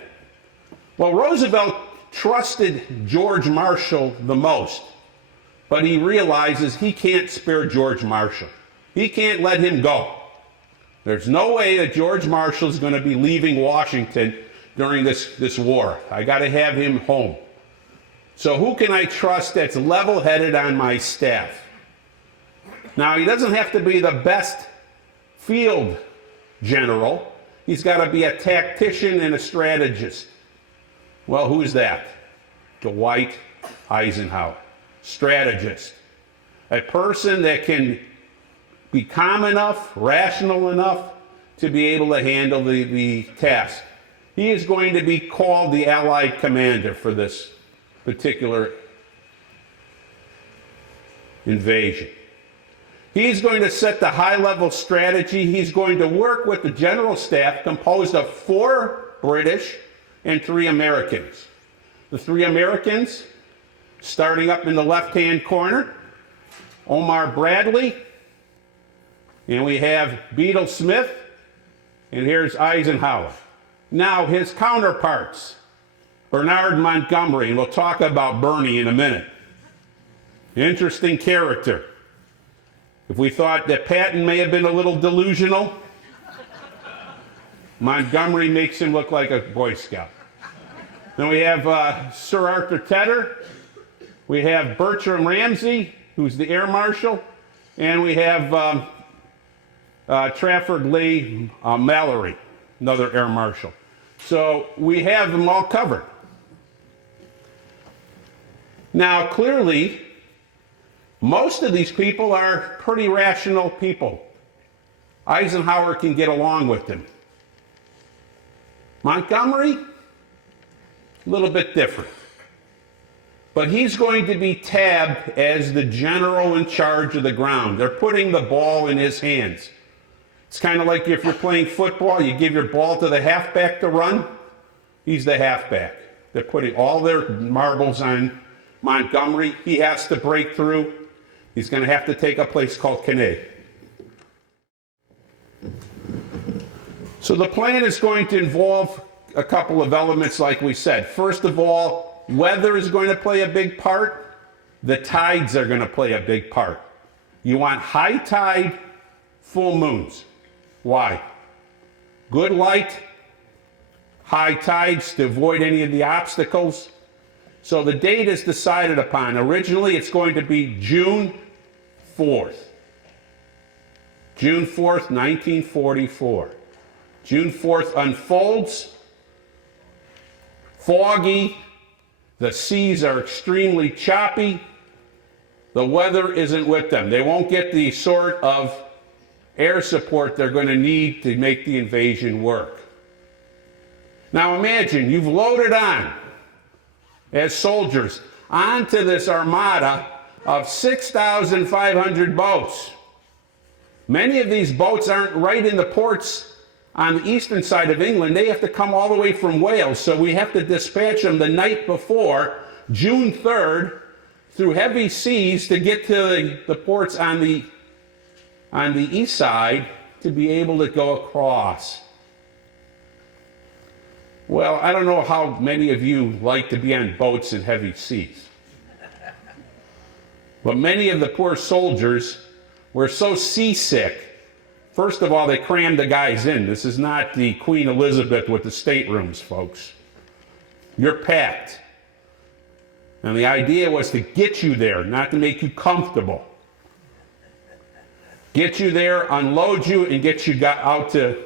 Well, Roosevelt trusted George Marshall the most, but he realizes he can't spare George Marshall. He can't let him go. There's no way that George Marshall's going to be leaving Washington during this war. I got to have him home. So who can I trust that's level-headed on my staff? Now, he doesn't have to be the best field general. He's got to be a tactician and a strategist. Well, who's that? Dwight Eisenhower. Strategist. A person that can be calm enough, rational enough to be able to handle the task. He is going to be called the Allied commander for this particular invasion. He's going to set the high-level strategy. He's going to work with the general staff composed of 4 British and 3 Americans. The 3 Americans, starting up in the left-hand corner, Omar Bradley, and we have Beadle Smith, and here's Eisenhower. Now, his counterparts, Bernard Montgomery, and we'll talk about Bernie in a minute. Interesting character. If we thought that Patton may have been a little delusional, Montgomery makes him look like a Boy Scout. Then we have Sir Arthur Tedder. We have Bertram Ramsay, who's the Air Marshal. And we have Trafford Lee Mallory, another Air Marshal. So we have them all covered. Now, clearly, most of these people are pretty rational people. Eisenhower can get along with them. Montgomery, a little bit different. But he's going to be tabbed as the general in charge of the ground. They're putting the ball in his hands. It's kind of like if you're playing football, you give your ball to the halfback to run. He's the halfback. They're putting all their marbles on Montgomery. He has to break through. He's going to have to take a place called Cannae. So the plan is going to involve a couple of elements like we said. First of all, weather is going to play a big part. The tides are going to play a big part. You want high tide, full moons. Why? Good light, high tides to avoid any of the obstacles. So the date is decided upon. Originally, it's going to be June 4th. June 4th, 1944. June 4th unfolds. foggy, the seas are extremely choppy, the weather isn't with them. They won't get the sort of air support they're going to need to make the invasion work. Now imagine you've loaded on as soldiers onto this armada of 6,500 boats. Many of these boats aren't right in the ports on the eastern side of England. They have to come all the way from Wales, so we have to dispatch them the night before, June 3rd, through heavy seas to get to the ports on the east side to be able to go across. Well, I don't know how many of you like to be on boats in heavy seas. But many of the poor soldiers were so seasick. First of all, they crammed the guys in. This is not the Queen Elizabeth with the staterooms, folks. You're packed. And the idea was to get you there, not to make you comfortable. Get you there, unload you, and get you out to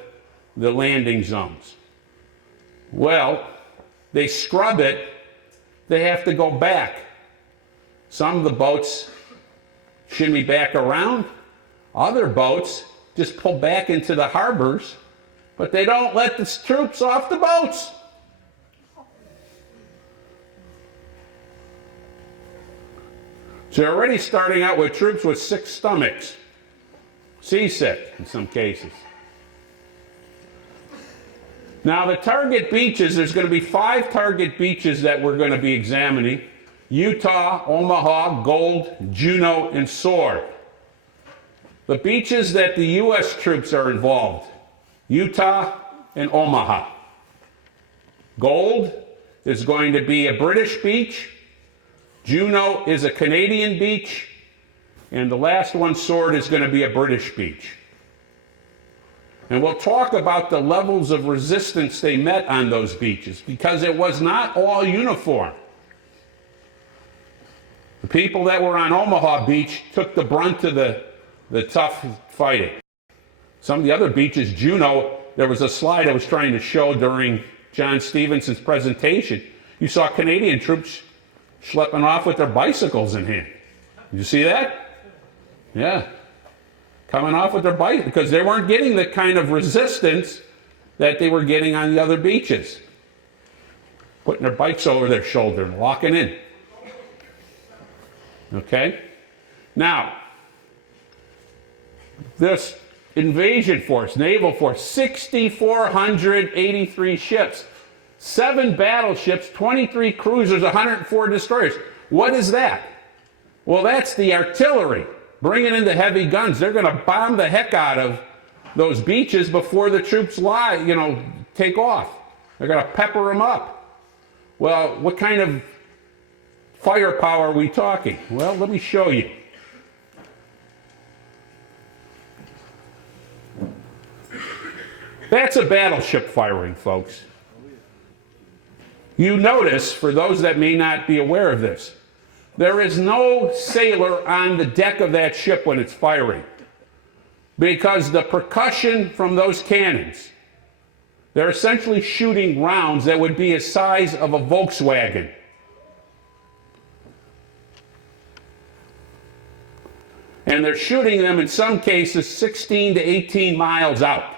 the landing zones. Well, they scrub it. They have to go back. Some of the boats shimmy back around. Other boats just pull back into the harbors, but they don't let the troops off the boats. So they're already starting out with troops with sick stomachs, seasick in some cases. Now the target beaches, there's going to be 5 target beaches that we're going to be examining: Utah, Omaha, Gold, Juneau, and Sword. The beaches that the U.S. troops are involved: Utah and Omaha. Gold is going to be a British beach. Juneau is a Canadian beach. And the last one, Sword, is going to be a British beach. And we'll talk about the levels of resistance they met on those beaches, because it was not all uniform. The people that were on Omaha Beach took the brunt of the tough fighting. Some of the other beaches, Juneau, there was a slide I was trying to show during John Stevenson's presentation. You saw Canadian troops schlepping off with their bicycles in hand. Did you see that? Yeah. Coming off with their bike, because they weren't getting the kind of resistance that they were getting on the other beaches. Putting their bikes over their shoulder and walking in. Okay? Now, this invasion force, naval force, 6,483 ships, 7 battleships, 23 cruisers, 104 destroyers. What is that? Well, that's the artillery. Bringing in the heavy guns. They're going to bomb the heck out of those beaches before the troops take off. They're going to pepper them up. Well, what kind of firepower are we talking? Well, let me show you. That's a battleship firing, folks. You notice, for those that may not be aware of this, there is no sailor on the deck of that ship when it's firing, because the percussion from those cannons, they're essentially shooting rounds that would be the size of a Volkswagen. And they're shooting them, in some cases, 16 to 18 miles out.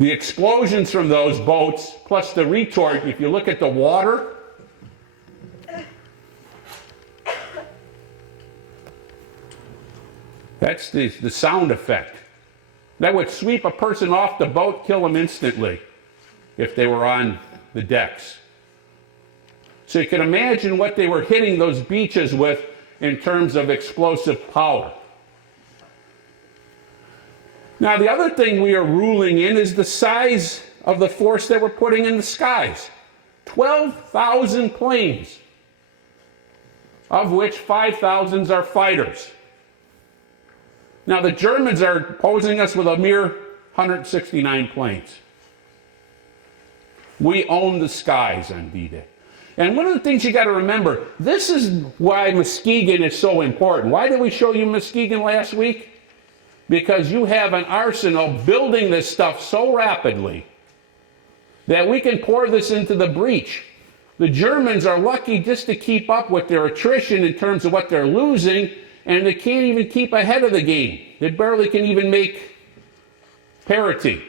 The explosions from those boats, plus the retort, if you look at the water, that's the sound effect. That would sweep a person off the boat, kill them instantly if they were on the decks. So you can imagine what they were hitting those beaches with in terms of explosive power. Now, the other thing we are ruling in is the size of the force that we're putting in the skies. 12,000 planes, of which 5,000 are fighters. Now, the Germans are posing us with a mere 169 planes. We own the skies on D-Day. And one of the things you got to remember, this is why Muskegon is so important. Why did we show you Muskegon last week? because you have an arsenal building this stuff so rapidly that we can pour this into the breach. The Germans are lucky just to keep up with their attrition in terms of what they're losing, and they can't even keep ahead of the game. They barely can even make parity.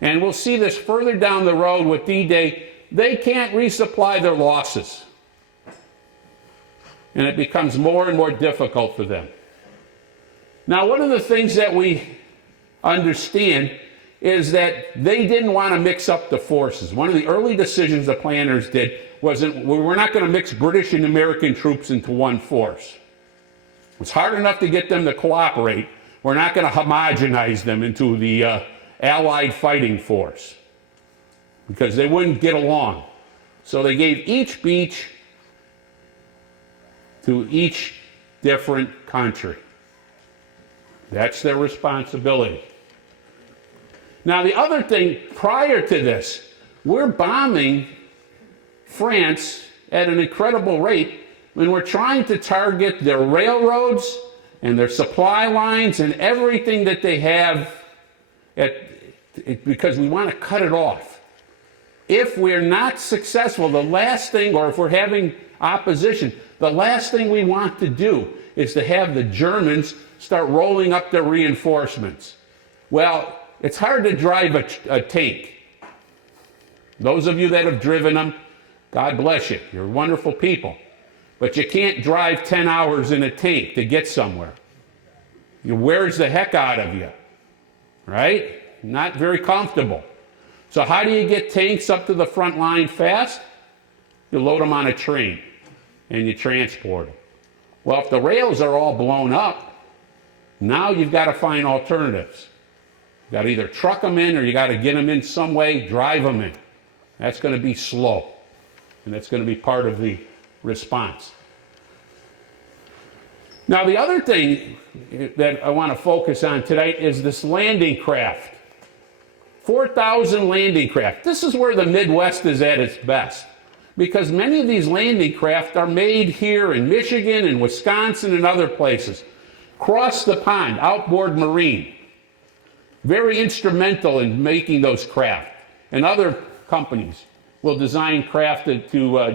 And we'll see this further down the road with D-Day. They can't resupply their losses. And it becomes more and more difficult for them. Now, one of the things that we understand is that they didn't want to mix up the forces. One of the early decisions the planners did was that we're not going to mix British and American troops into one force. It's hard enough to get them to cooperate. We're not going to homogenize them into the Allied fighting force because they wouldn't get along. So they gave each beach to each different country. That's their responsibility. Now, the other thing, prior to this, we're bombing France at an incredible rate when we're trying to target their railroads and their supply lines and everything that they have because we want to cut it off. If we're not successful, the last thing, or if we're having opposition, the last thing we want to do is to have the Germans start rolling up their reinforcements. Well, it's hard to drive a tank. Those of you that have driven them, God bless you. You're wonderful people. But you can't drive 10 hours in a tank to get somewhere. It wears the heck out of you, right? Not very comfortable. So how do you get tanks up to the front line fast? You load them on a train and you transport them. Well, if the rails are all blown up, now you've got to find alternatives. You've got to either truck them in or you got to get them in some way, drive them in. That's going to be slow. And that's going to be part of the response. Now, the other thing that I want to focus on today is this landing craft. 4,000 landing craft. This is where the Midwest is at its best, because many of these landing craft are made here in Michigan and Wisconsin and other places. Across the pond, Outboard Marine, very instrumental in making those craft, and other companies will design craft to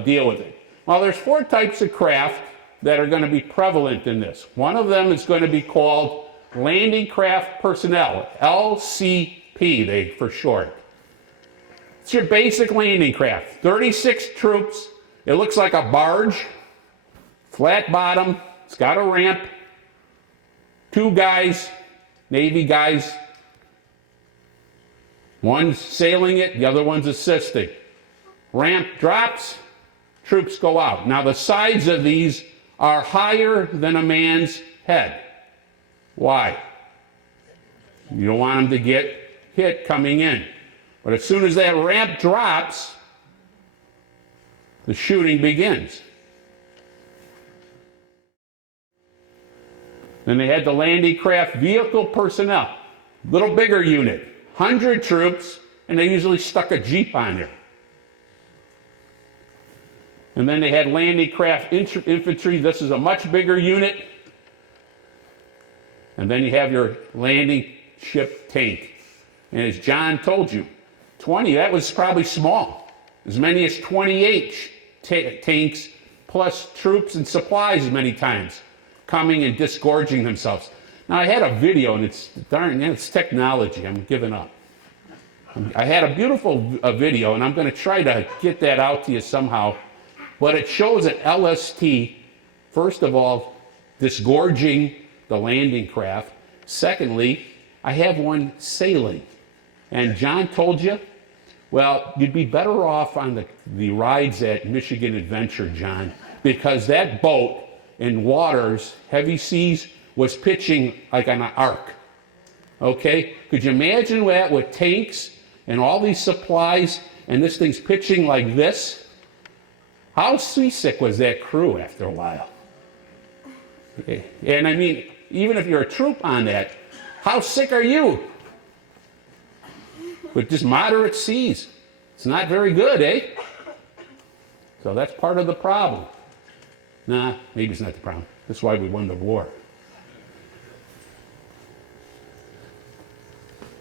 deal with it. Well, there's 4 types of craft that are going to be prevalent in this. One of them is going to be called Landing Craft Personnel, LCP for short. It's your basic landing craft. 36 troops. It looks like a barge, flat bottom. It's got a ramp. 2 guys, Navy guys. One's sailing it, the other one's assisting. Ramp drops, troops go out. Now the sides of these are higher than a man's head. Why? You don't want them to get hit coming in. But as soon as that ramp drops, the shooting begins. Then they had the landing craft vehicle personnel, little bigger unit, 100 troops, and they usually stuck a Jeep on there. And then they had landing craft infantry. This is a much bigger unit. And then you have your landing ship tank. And as John told you, 20, that was probably small. As many as 28 tanks plus troops and supplies many times coming and disgorging themselves. Now I had a video, and it's technology. I'm giving up. I had a beautiful video, and I'm going to try to get that out to you somehow. But it shows an LST, first of all, disgorging the landing craft. Secondly, I have one sailing. And John told you, well, you'd be better off on the rides at Michigan Adventure, John, because that boat in waters, heavy seas, was pitching like on an arc. Okay? Could you imagine that with tanks and all these supplies, and this thing's pitching like this? How seasick was that crew after a while? And I mean, even if you're a troop on that, how sick are you? With just moderate seas. It's not very good, eh? So that's part of the problem. Nah, maybe it's not the problem. That's why we won the war.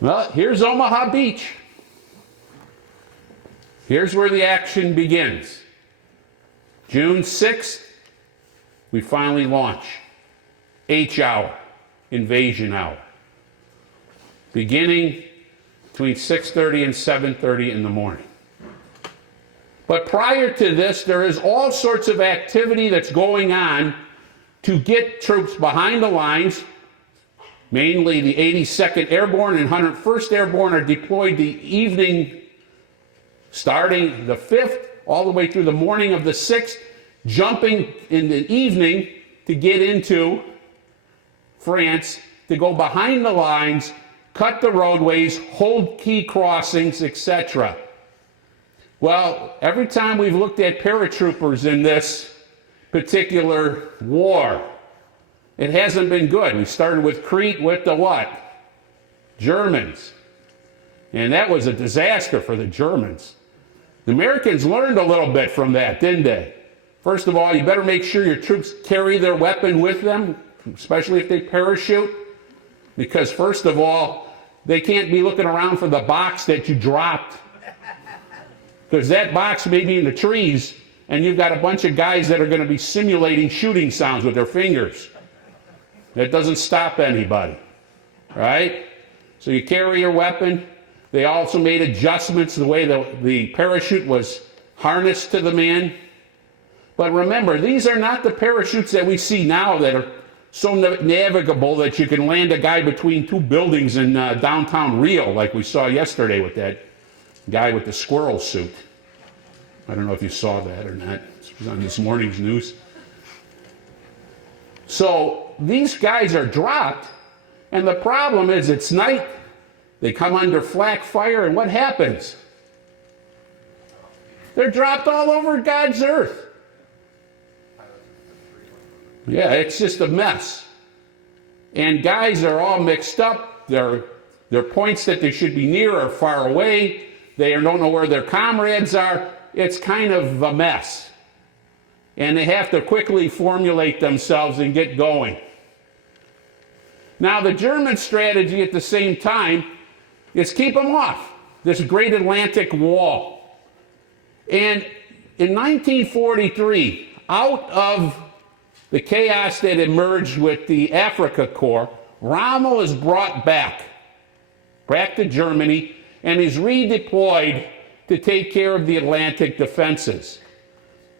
Well, here's Omaha Beach. Here's where the action begins. June 6th, we finally launch. H hour, invasion hour. Beginning between 6:30 and 7:30 in the morning. But prior to this, there is all sorts of activity that's going on to get troops behind the lines. Mainly the 82nd Airborne and 101st Airborne are deployed the evening, starting the 5th, all the way through the morning of the 6th, jumping in the evening to get into France, to go behind the lines, cut the roadways, hold key crossings, etc. Well, every time we've looked at paratroopers in this particular war, it hasn't been good. We started with Crete with the what? Germans. And that was a disaster for the Germans. The Americans learned a little bit from that, didn't they? First of all, you better make sure your troops carry their weapon with them, especially if they parachute, because first of all, they can't be looking around for the box that you dropped, because that box may be in the trees, and you've got a bunch of guys that are going to be simulating shooting sounds with their fingers. That doesn't stop anybody, right? So you carry your weapon. They also made adjustments the way the parachute was harnessed to the man. But remember, these are not the parachutes that we see now that are so navigable that you can land a guy between two buildings in downtown Rio, like we saw yesterday with that guy with the squirrel suit. I don't know if you saw that or not. It was on this morning's news. So these guys are dropped, and the problem is it's night. They come under flak fire, and what happens? They're dropped all over God's earth. Yeah, it's just a mess. And guys are all mixed up. Their points that they should be near are far away. They don't know where their comrades are. It's kind of a mess. And they have to quickly formulate themselves and get going. Now, the German strategy at the same time is keep them off this great Atlantic wall. And in 1943, out of the chaos that emerged with the Africa Corps, Rommel is brought back to Germany, and is redeployed to take care of the Atlantic defenses.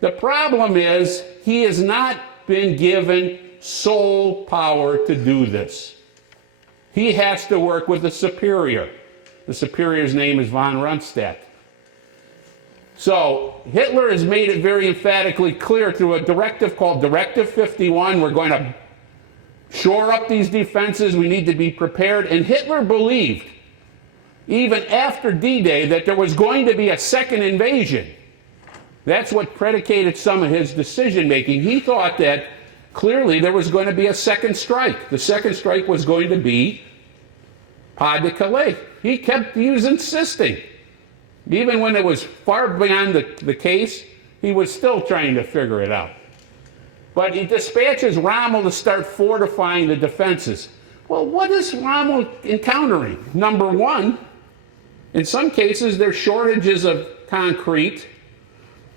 The problem is he has not been given sole power to do this. He has to work with a superior. The superior's name is von Rundstedt. So Hitler has made it very emphatically clear through a directive called Directive 51, we're going to shore up these defenses, we need to be prepared. And Hitler believed, even after D-Day, that there was going to be a second invasion. That's what predicated some of his decision-making. He thought that clearly there was going to be a second strike. The second strike was going to be Pas-de-Calais. He was insisting. Even when it was far beyond the case, he was still trying to figure it out. But he dispatches Rommel to start fortifying the defenses. Well, what is Rommel encountering? Number one, in some cases, there's shortages of concrete.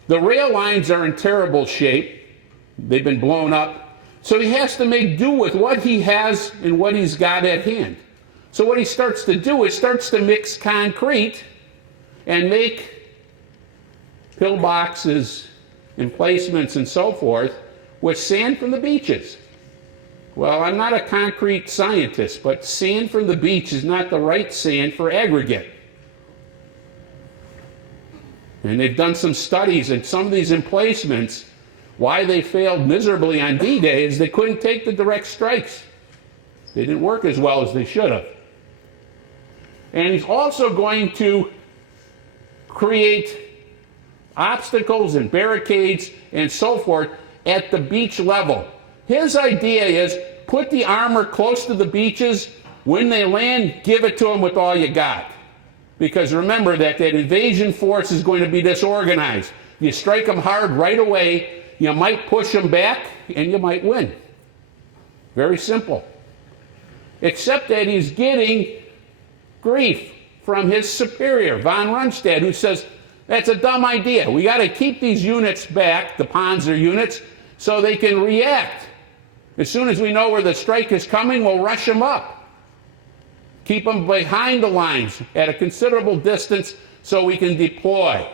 The rail lines are in terrible shape. They've been blown up. So he has to make do with what he has and what he's got at hand. So what he starts to do is starts to mix concrete and make pillboxes, emplacements, and so forth with sand from the beaches. Well, I'm not a concrete scientist, but sand from the beach is not the right sand for aggregate. And they've done some studies, and some of these emplacements, why they failed miserably on D-Day is they couldn't take the direct strikes. They didn't work as well as they should have. And he's also going to create obstacles and barricades and so forth at the beach level. His idea is put the armor close to the beaches. When they land, give it to them with all you got. Because remember that invasion force is going to be disorganized. You strike them hard right away, you might push them back, and you might win. Very simple. Except that he's getting grief from his superior, von Rundstedt, who says, that's a dumb idea. We got to keep these units back, the Panzer units, so they can react. As soon as we know where the strike is coming, we'll rush them up. Keep them behind the lines at a considerable distance so we can deploy.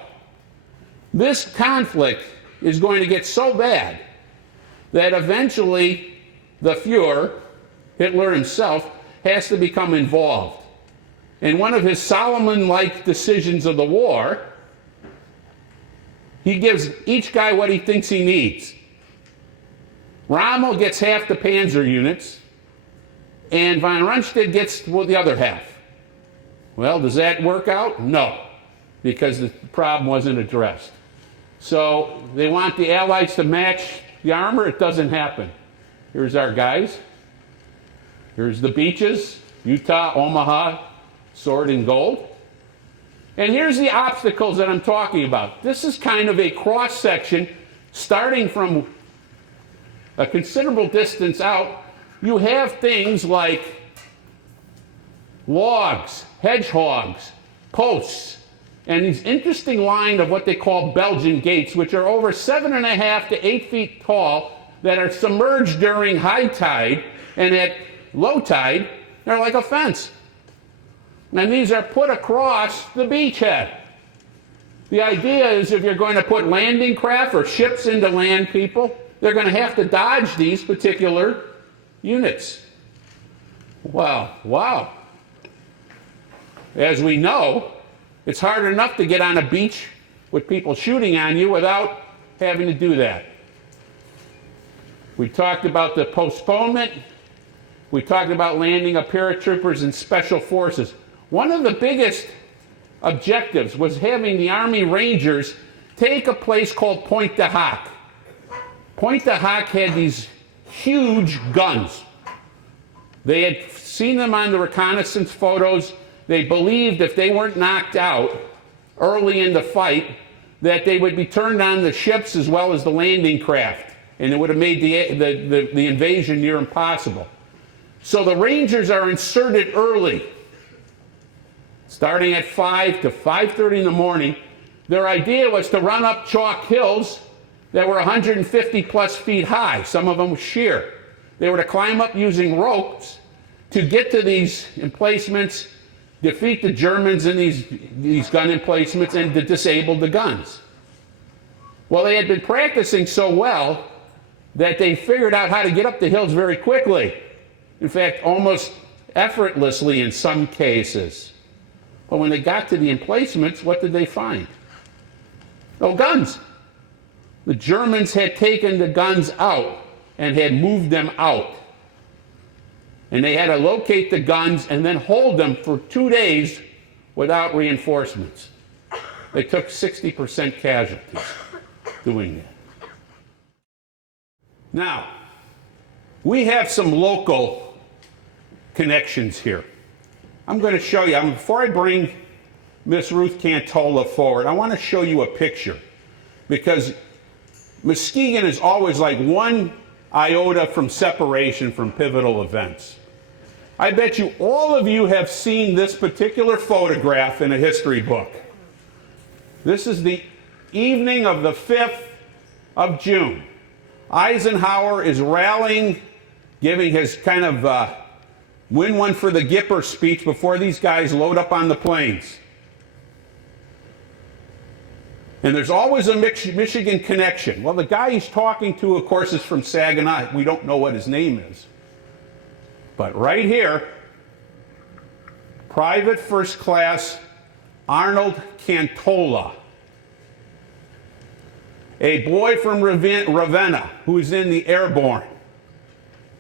This conflict is going to get so bad that eventually the Fuhrer, Hitler himself, has to become involved. And one of his Solomon-like decisions of the war, he gives each guy what he thinks he needs. Rommel gets half the Panzer units, and von Rundstedt gets the other half. Well, does that work out? No, because the problem wasn't addressed. So they want the Allies to match the armor. It doesn't happen. Here's our guys. Here's the beaches, Utah, Omaha, sword and gold. And here's the obstacles that I'm talking about. This is kind of a cross-section starting from a considerable distance out. You have things like logs, hedgehogs, posts, and these interesting line of what they call Belgian gates, which are over 7.5 to 8 feet tall, that are submerged during high tide, and at low tide, they're like a fence. And these are put across the beachhead. The idea is if you're going to put landing craft or ships into land people, they're going to have to dodge these particular units. Well, wow. As we know, it's hard enough to get on a beach with people shooting on you without having to do that. We talked about the postponement. We talked about landing of paratroopers and special forces. One of the biggest objectives was having the Army Rangers take a place called Pointe du Hoc. Pointe du Hoc had these huge guns. They had seen them on the reconnaissance photos. They believed if they weren't knocked out early in the fight, that they would be turned on the ships as well as the landing craft, and it would have made the invasion near impossible. So the Rangers are inserted early, starting at 5 to 5:30 in the morning. Their idea was to run up chalk hills that were 150 plus feet high, some of them were sheer. They were to climb up using ropes to get to these emplacements, defeat the Germans in these gun emplacements, and to disable the guns. Well, they had been practicing so well that they figured out how to get up the hills very quickly. In fact, almost effortlessly in some cases. But when they got to the emplacements, what did they find? No guns. The Germans had taken the guns out and had moved them out. And they had to locate the guns and then hold them for 2 days without reinforcements. They took 60% casualties doing that. Now, we have some local connections here. I'm going to show you, before I bring Miss Ruth Cantola forward, I want to show you a picture, because Muskegon is always like one iota from separation from pivotal events. I bet you all of you have seen this particular photograph in a history book. This is the evening of the 5th of June. Eisenhower is rallying, giving his kind of win one for the Gipper speech before these guys load up on the planes. And there's always a Michigan connection. Well, the guy he's talking to, of course, is from Saginaw. We don't know what his name is. But right here, Private First Class Arnold Cantola, a boy from Ravenna who's in the Airborne,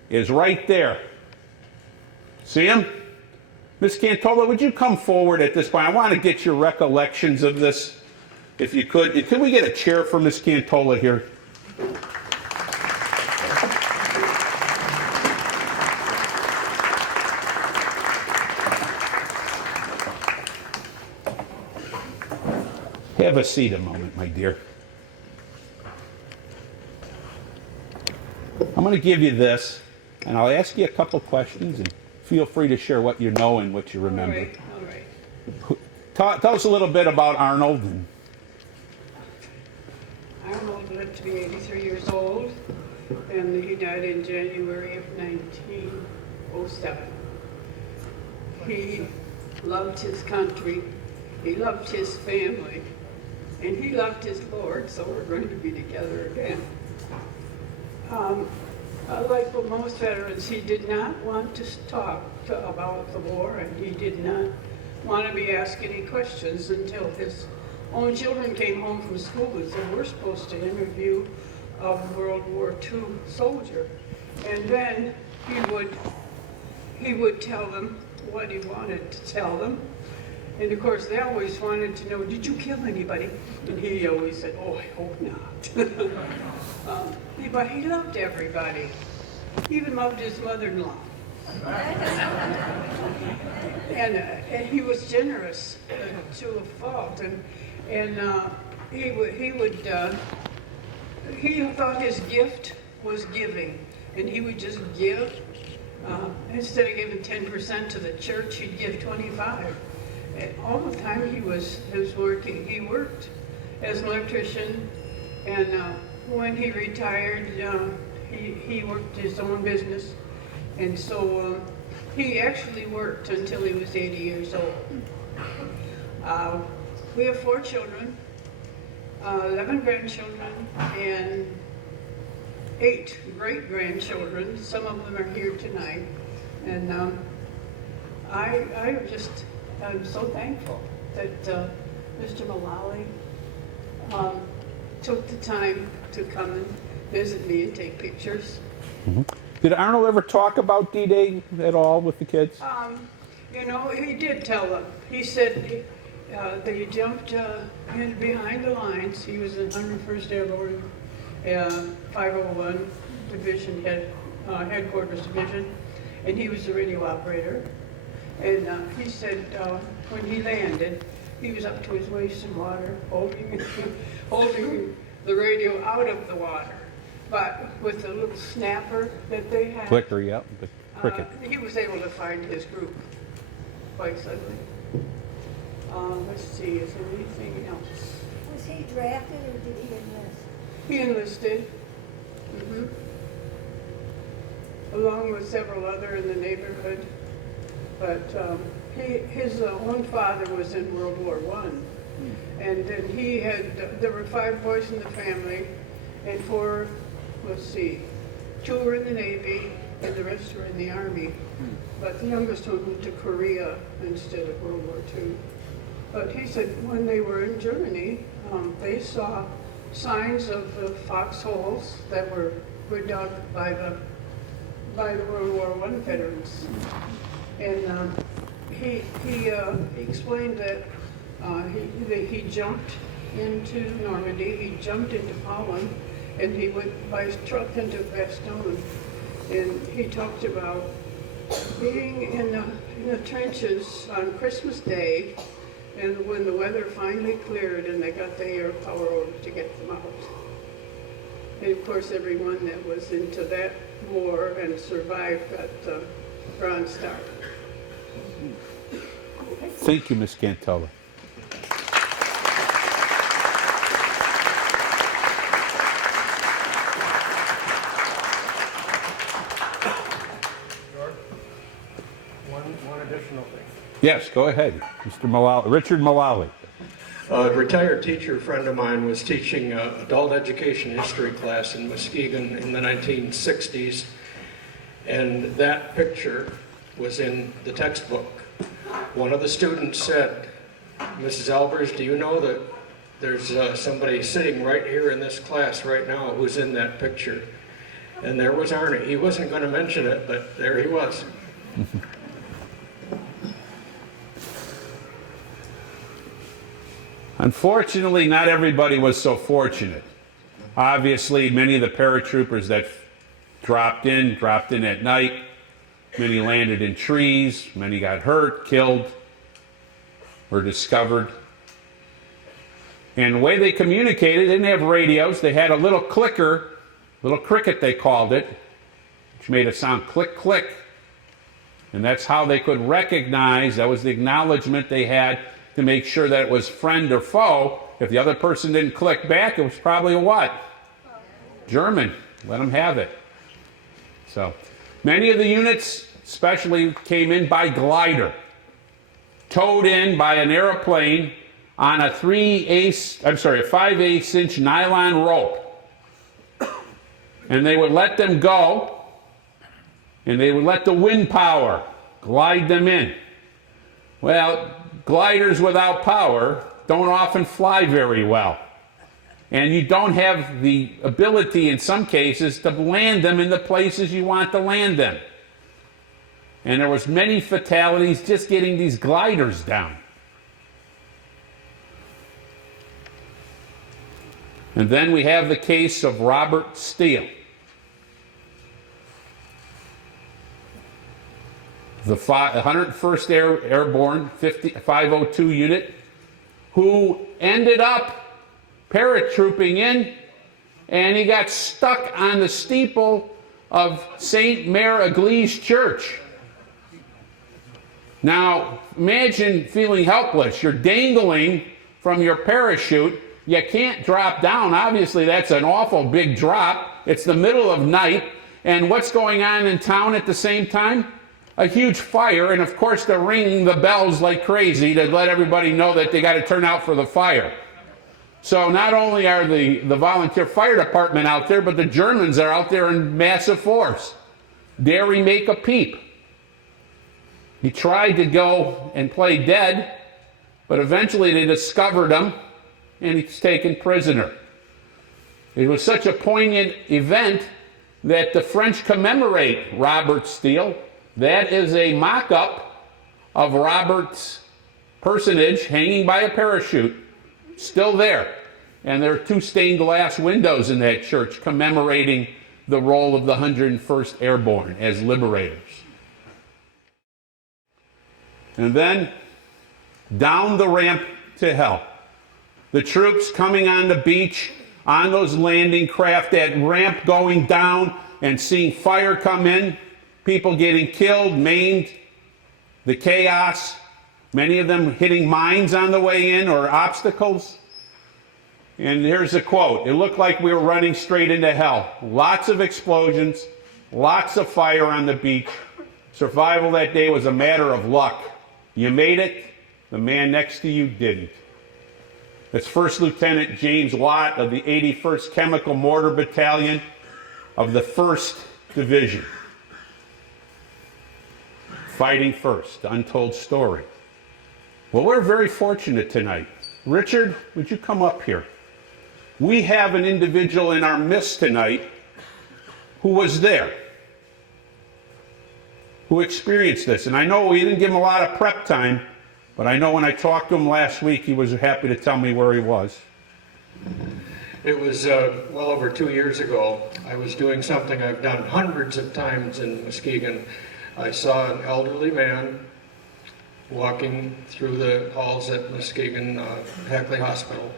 is right there. See him? Miss Cantola, would you come forward at this point? I want to get your recollections of this, if you could. Could we get a chair for Miss Cantola here? Have a seat a moment, my dear. I'm going to give you this, and I'll ask you a couple questions, and feel free to share what you know and what you remember. All Tell us a little bit about Arnold. Arnold lived to be 83 years old, and he died in January of 1907. He loved his country, he loved his family, and he loved his Lord, so we're going to be together again. Like with most veterans, he did not want to talk about the war, and he did not want to be asked any questions until his own children came home from school, because they were supposed to interview a World War II soldier. And then he would tell them what he wanted to tell them. And of course, they always wanted to know, did you kill anybody? And he always said, oh, I hope not. But he loved everybody. He even loved his mother-in-law. And he was generous to a fault. And he thought his gift was giving. And he would just give. Instead of giving 10% to the church, he'd give 25. And all the time he was working. He worked as an electrician, and when he retired, he worked his own business, and so he actually worked until he was 80 years old. We have 4 children, 11 grandchildren, and 8 great-grandchildren. Some of them are here tonight, and I'm so thankful that Mr. Mullally took the time to come and visit me and take pictures. Mm-hmm. Did Arnold ever talk about D-Day at all with the kids? You know, he did tell them. He said they jumped in behind the lines. He was in 101st Airborne 501 Division Headquarters Division, and he was the radio operator. And he said when he landed, he was up to his waist in water, holding the radio out of the water. But with the little snapper that they had, Clicker, yeah, the cricket. he was able to find his group quite suddenly. Let's see, is there anything else? Was he drafted or did he enlist? He enlisted, along with several other in the neighborhood. But his own father was in World War I. And then there were 5 boys in the family, and 4, let's see, 2 were in the Navy, and the rest were in the Army. But the youngest one went to Korea instead of World War II. But he said when they were in Germany, they saw signs of the foxholes that were dug by the World War I veterans. And he explained that he jumped into Normandy, he jumped into Holland, and he went by truck into Bastogne. And he talked about being in the trenches on Christmas Day, and when the weather finally cleared and they got the air power order to get them out. And of course, everyone that was into that war and survived got the Bronze Star. Thank you, Ms. Cantola. George, one additional thing. Yes, go ahead, Mr. Mullally, Richard Mullally. A retired teacher friend of mine was teaching adult education history class in Muskegon in the 1960s, and that picture was in the textbook. One of the students said, Mrs. Albers, do you know that there's somebody sitting right here in this class right now who's in that picture? And there was Arnie. He wasn't going to mention it, but there he was. Unfortunately, not everybody was so fortunate. Obviously, many of the paratroopers that dropped in at night. Many landed in trees, many got hurt, killed, or discovered. And the way they communicated, they didn't have radios. They had a little clicker, little cricket they called it, which made a sound click, click. And that's how they could recognize, that was the acknowledgement they had to make sure that it was friend or foe. If the other person didn't click back, it was probably a what? German. Let them have it. So many of the units especially came in by glider, towed in by an airplane on a 5/8 inch nylon rope. And they would let them go, and they would let the wind power glide them in. Well, gliders without power don't often fly very well. And you don't have the ability in some cases to land them in the places you want to land them. And there was many fatalities just getting these gliders down. And then we have the case of Robert Steele, the 101st Airborne 502 unit, who ended up paratrooping in, and he got stuck on the steeple of St. Mare Église Church. Now, imagine feeling helpless. You're dangling from your parachute. You can't drop down. Obviously, that's an awful big drop. It's the middle of night. And what's going on in town at the same time? A huge fire. And of course, they're ringing the bells like crazy to let everybody know that they got to turn out for the fire. So not only are the volunteer fire department out there, but the Germans are out there in massive force. Dare he make a peep? He tried to go and play dead, but eventually they discovered him, and he's taken prisoner. It was such a poignant event that the French commemorate Robert Steele. That is a mock-up of Robert's personage hanging by a parachute, still there. And there are 2 stained glass windows in that church commemorating the role of the 101st Airborne as liberators. And then down the ramp to hell. The troops coming on the beach, on those landing craft, that ramp going down and seeing fire come in, people getting killed, maimed, the chaos, many of them hitting mines on the way in or obstacles. And here's a quote: "It looked like we were running straight into hell. Lots of explosions, lots of fire on the beach. Survival that day was a matter of luck. You made it, the man next to you didn't." That's First Lieutenant James Watt of the 81st Chemical Mortar Battalion of the 1st Division. Fighting first, the untold story. Well, we're very fortunate tonight. Richard, would you come up here? We have an individual in our midst tonight who was there, who experienced this. And I know we didn't give him a lot of prep time, but I know when I talked to him last week, he was happy to tell me where he was. It was well over 2 years ago. I was doing something I've done hundreds of times in Muskegon. I saw an elderly man walking through the halls at Muskegon Hackley Hospital.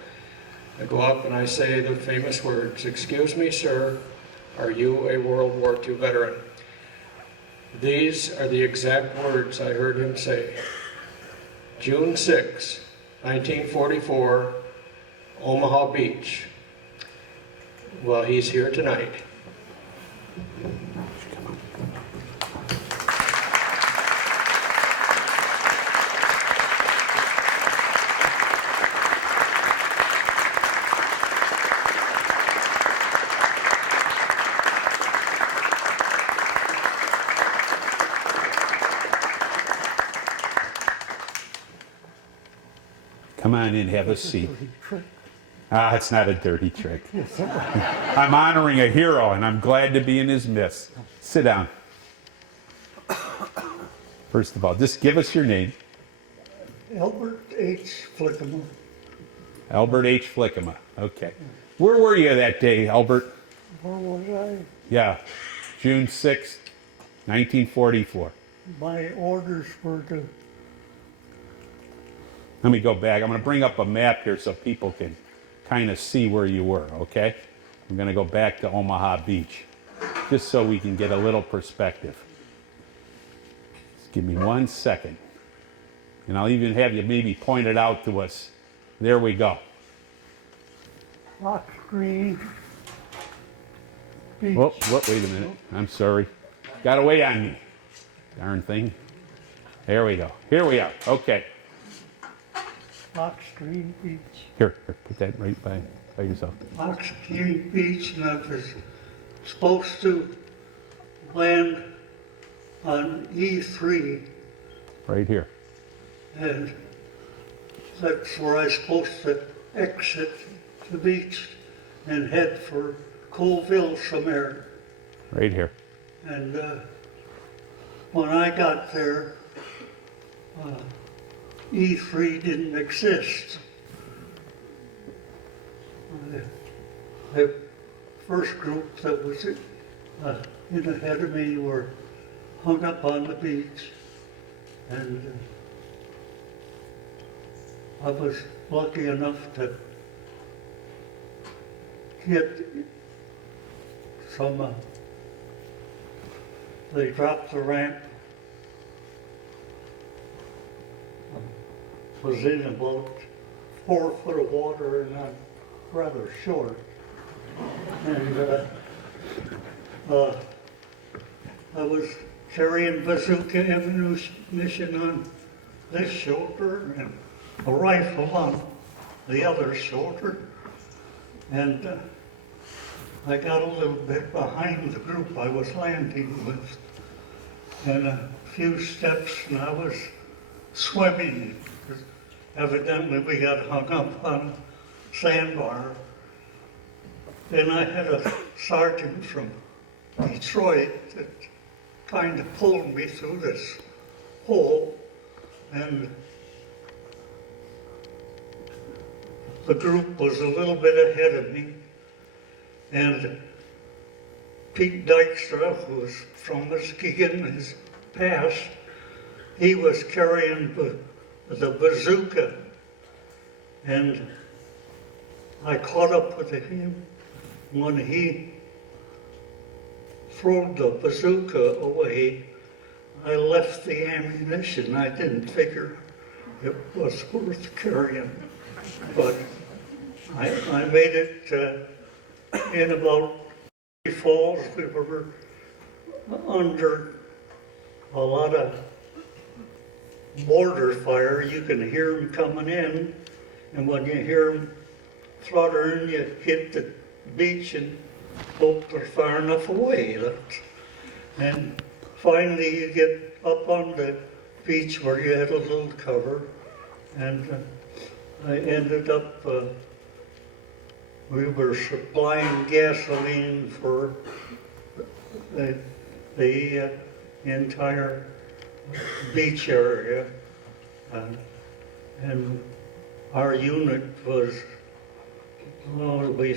I go up and I say the famous words, "Excuse me, sir, are you a World War II veteran?" These are the exact words I heard him say. June 6, 1944, Omaha Beach. Well, he's here tonight. Come on in, have a seat. It's not a dirty trick. I'm honoring a hero, and I'm glad to be in his midst. Sit down. First of all, just give us your name. Albert H. Flickema. Albert H. Flickema. Okay. Where were you that day, Albert? Where was I? Yeah, June 6th, 1944. My orders were to... Let me go back. I'm going to bring up a map here so people can kind of see where you were, okay? I'm going to go back to Omaha Beach, just so we can get a little perspective. Give me 1 second. And I'll even have you maybe point it out to us. There we go. Box Green Beach. Whoop, whoop, wait a minute. I'm sorry. Got away on me. Darn thing. There we go. Here we are. Okay. Box Green Beach. Here, put that right by yourself. Box Green Beach, and I was supposed to land on E3, Right here. and that's where I was supposed to exit the beach and head for Colville somewhere. Right here. And when I got there, E3 didn't exist. The first group that was in ahead of me were hung up on the beach, and I was lucky enough to get some, they dropped the ramp, was in about 4 foot of water, and I'm rather short. And I was carrying bazooka ammunition on this shoulder and a rifle on the other shoulder. And I got a little bit behind the group I was landing with. And a few steps and I was swimming. Evidently we got hung up on a sandbar. Then I had a sergeant from Detroit that kind of pulled me through this hole, and the group was a little bit ahead of me, and Pete Dykstra, who was from Muskegon, his past, he was carrying the bazooka, and I caught up with him. When he threw the bazooka away, I left the ammunition. I didn't figure it was worth carrying, but I made it in about Falls. We were under a lot of mortar fire. You can hear them coming in, and when you hear them fluttering, you hit the beach and hope they're far enough away. And finally you get up on the beach where you had a little cover, and I ended up, we were supplying gasoline for the entire beach area, and our unit was, well, we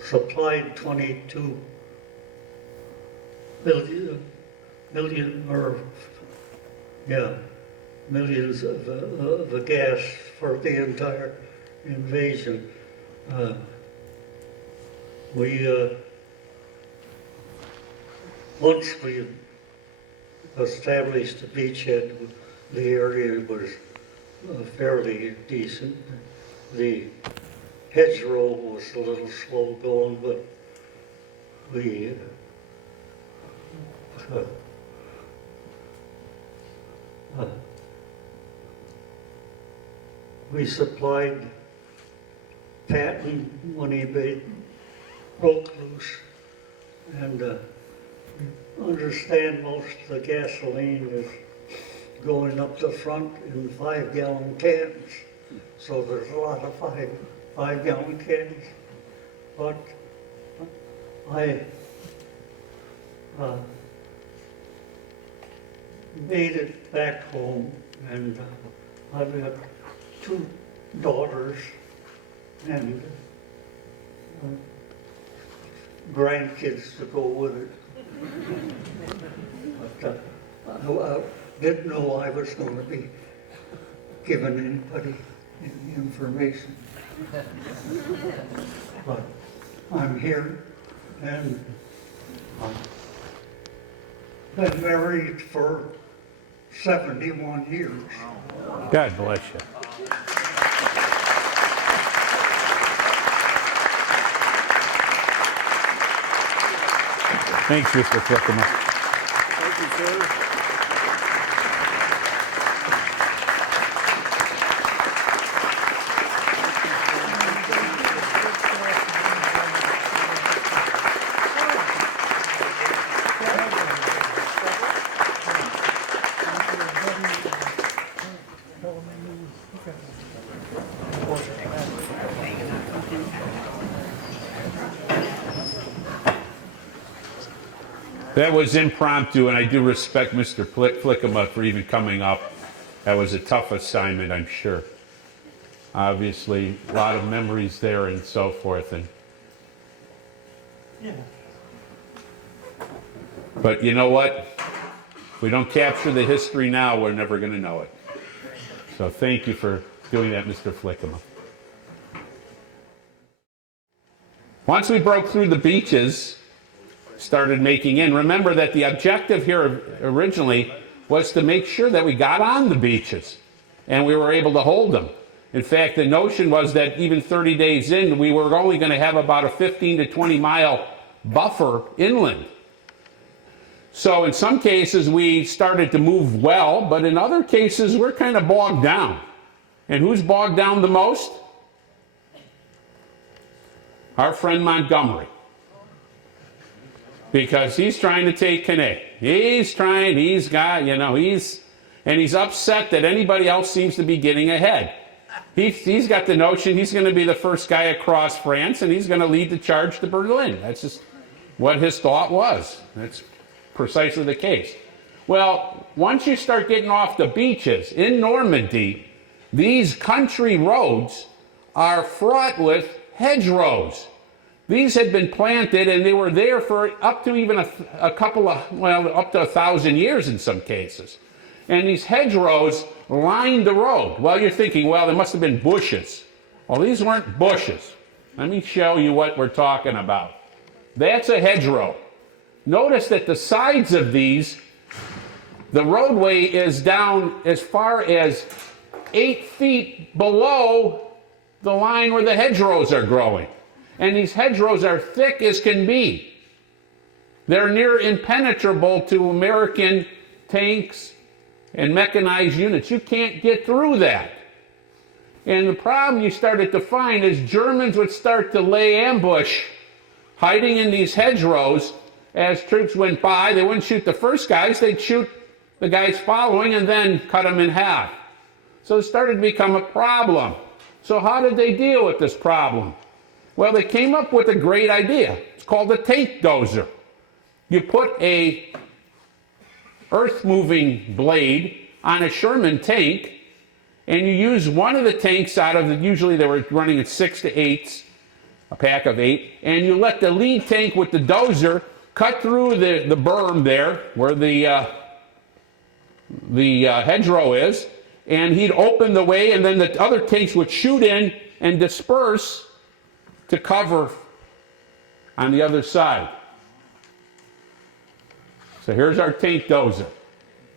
supplied 22 million, or millions of gas for the entire invasion. Once we established the beachhead, the area was fairly decent. The hedgerow was a little slow going, but we supplied Patton when he broke loose, and understand most of the gasoline is going up the front in 5-gallon cans, so there's a lot of 5-gallon cans, but I made it back home, and I've got 2 daughters and grandkids to go with it. But I didn't know I was going to be giving anybody any information. But I'm here, and Been married for 71 years. God bless you. Thanks, Mr. Flickema. Thank you, sir. That was impromptu, and I do respect Mr. Flickema for even coming up. That was a tough assignment, I'm sure. Obviously, a lot of memories there and so forth. But you know what? If we don't capture the history now, we're never going to know it. So thank you for doing that, Mr. Flickema. Once we broke through the beaches, started making in. Remember that the objective here originally was to make sure that we got on the beaches and we were able to hold them. In fact, the notion was that even 30 days in, we were only going to have about a 15 to 20 mile buffer inland. So in some cases we started to move well, but in other cases we're kind of bogged down. And who's bogged down the most? Our friend Montgomery. Because he's trying to take Canay. He's upset that anybody else seems to be getting ahead. He's got the notion he's going to be the first guy across France and he's going to lead the charge to Berlin. That's just what his thought was. That's precisely the case. Well, once you start getting off the beaches in Normandy, these country roads are fraught with hedgerows. These had been planted and they were there for up to even a couple of, well, up to 1,000 years in some cases. And these hedgerows lined the road. Well, you're thinking, well, there must have been bushes. Well, these weren't bushes. Let me show you what we're talking about. That's a hedgerow. Notice that the sides of these, the roadway is down as far as 8 feet below the line where the hedgerows are growing. And these hedgerows are thick as can be. They're near impenetrable to American tanks and mechanized units. You can't get through that. And the problem you started to find is Germans would start to lay ambush, hiding in these hedgerows as troops went by. They wouldn't shoot the first guys, they'd shoot the guys following and then cut them in half. So it started to become a problem. So how did they deal with this problem? Well, they came up with a great idea. It's called a tank dozer. You put a earth-moving blade on a Sherman tank, and you use one of the tanks out of the, usually they were running at 6 to 8s, a pack of 8, and you let the lead tank with the dozer cut through the berm there, where the hedgerow is, and he'd open the way, and then the other tanks would shoot in and disperse to cover on the other side. So here's our tank dozer.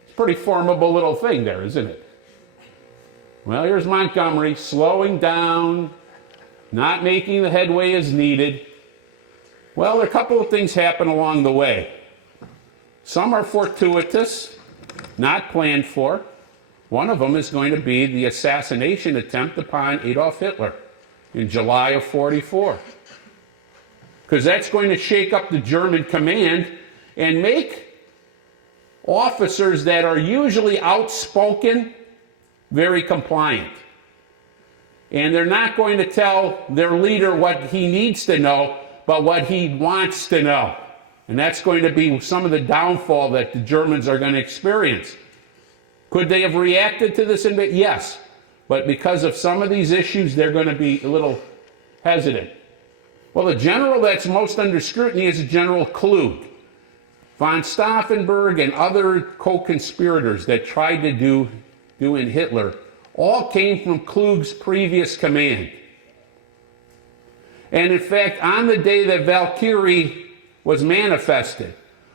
It's a pretty formidable little thing there, isn't it? Well, here's Montgomery slowing down, not making the headway as needed. Well, a couple of things happen along the way. Some are fortuitous, not planned for. One of them is going to be the assassination attempt upon Adolf Hitler in July of '44. Because that's going to shake up the German command and make officers that are usually outspoken very compliant. And they're not going to tell their leader what he needs to know, but what he wants to know. And that's going to be some of the downfall that the Germans are going to experience. Could they have reacted to this? Yes. But because of some of these issues, they're going to be a little hesitant. Well, the general that's most under scrutiny is General Klug. Von Stauffenberg and other co-conspirators that tried to do in Hitler all came from Klug's previous command. And in fact, on the day that Valkyrie was manifested,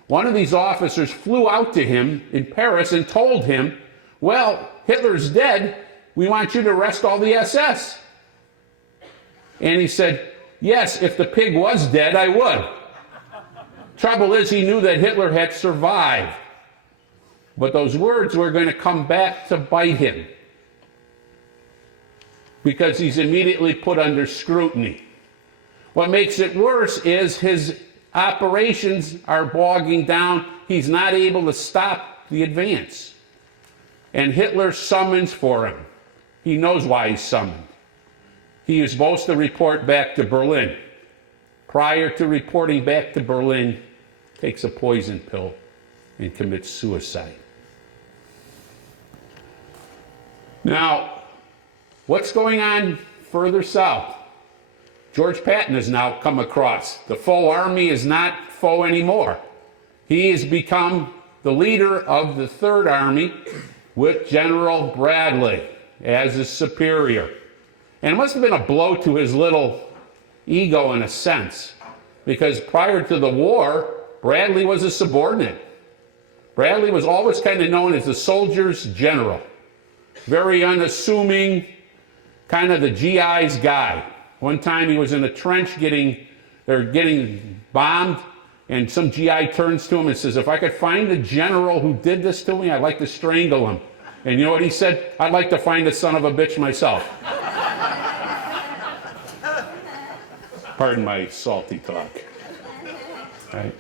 One of these officers flew out to him in Paris and told him, well, Hitler's dead. We want you to arrest all the SS. And he said, yes, if the pig was dead, I would. Trouble is, he knew that Hitler had survived. But those words were going to come back to bite him, because he's immediately put under scrutiny. What makes it worse is his operations are bogging down. He's not able to stop the advance. And Hitler summons for him. He knows why he's summoned. He is supposed to report back to Berlin. Prior to reporting back to Berlin, takes a poison pill and commits suicide. Now, what's going on further south? George Patton has now come across. The foe army is not foe anymore. He has become the leader of the Third Army with General Bradley as his superior. And it must have been a blow to his little ego in a sense, because prior to the war, Bradley was a subordinate. Bradley was always kind of known as the soldier's general. Very unassuming, kind of the GI's guy. One time he was in a trench getting bombed, and some GI turns to him and says, if I could find the general who did this to me, I'd like to strangle him. And you know what he said? I'd like to find the son of a bitch myself. Pardon my salty talk. Right?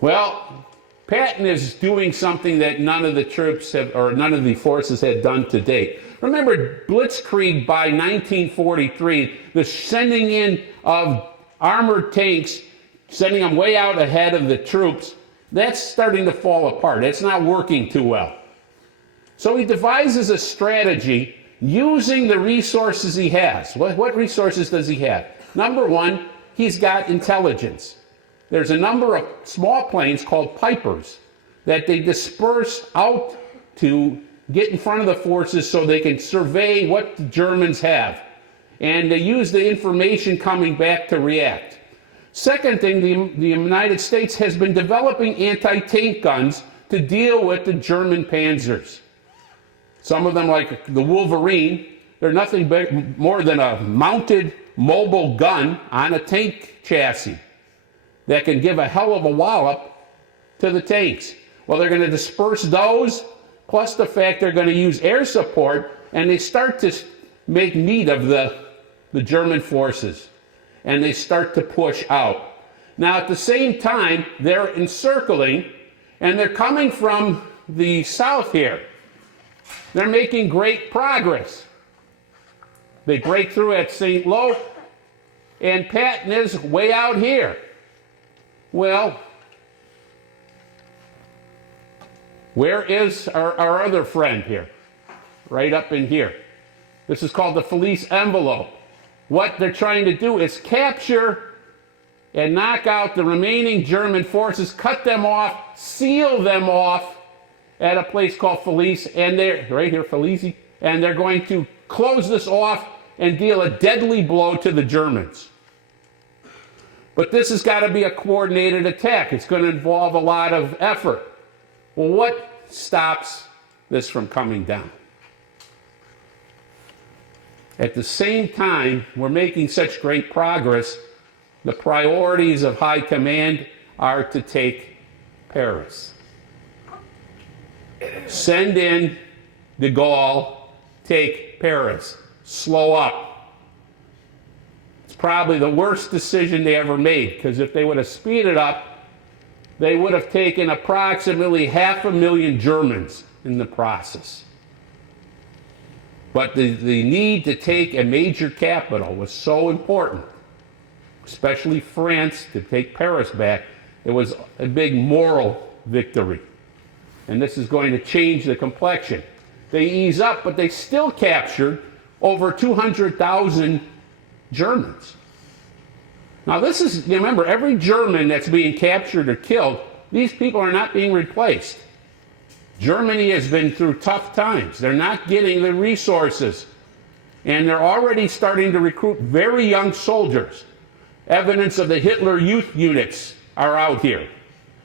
Well, Patton is doing something that none of the troops have, or none of the forces had done to date. Remember, Blitzkrieg by 1943, the sending in of armored tanks, sending them way out ahead of the troops, that's starting to fall apart. It's not working too well. So he devises a strategy using the resources he has. What resources does he have? Number one, he's got intelligence. There's a number of small planes called Pipers that they disperse out to get in front of the forces so they can survey what the Germans have. And they use the information coming back to react. Second thing, the United States has been developing anti-tank guns to deal with the German panzers. Some of them, like the Wolverine, they're nothing more than a mounted mobile gun on a tank chassis that can give a hell of a wallop to the tanks. Well, they're going to disperse those, plus the fact they're going to use air support, and they start to make meat of the German forces, and they start to push out. Now, at the same time, they're encircling, and they're coming from the south here. They're making great progress. They break through at St. Lo, and Patton is way out here. Well, where is our other friend here? Right up in here. This is called the Felice envelope. What they're trying to do is capture and knock out the remaining German forces, cut them off, seal them off at a place called Felice, and they're right here, Felice, and they're going to close this off and deal a deadly blow to the Germans. But this has got to be a coordinated attack. It's going to involve a lot of effort. Well, what stops this from coming down? At the same time, we're making such great progress, the priorities of high command are to take Paris. Send in de Gaulle, take Paris, slow up. It's probably the worst decision they ever made, because if they would have speeded up, they would have taken approximately 500,000 Germans in the process. But the need to take a major capital was so important, especially France, to take Paris back. It was a big moral victory. And this is going to change the complexion. They ease up, but they still captured over 200,000 Germans. Now this is, you remember, every German that's being captured or killed, these people are not being replaced. Germany has been through tough times. They're not getting the resources. And they're already starting to recruit very young soldiers. Evidence of the Hitler Youth units are out here.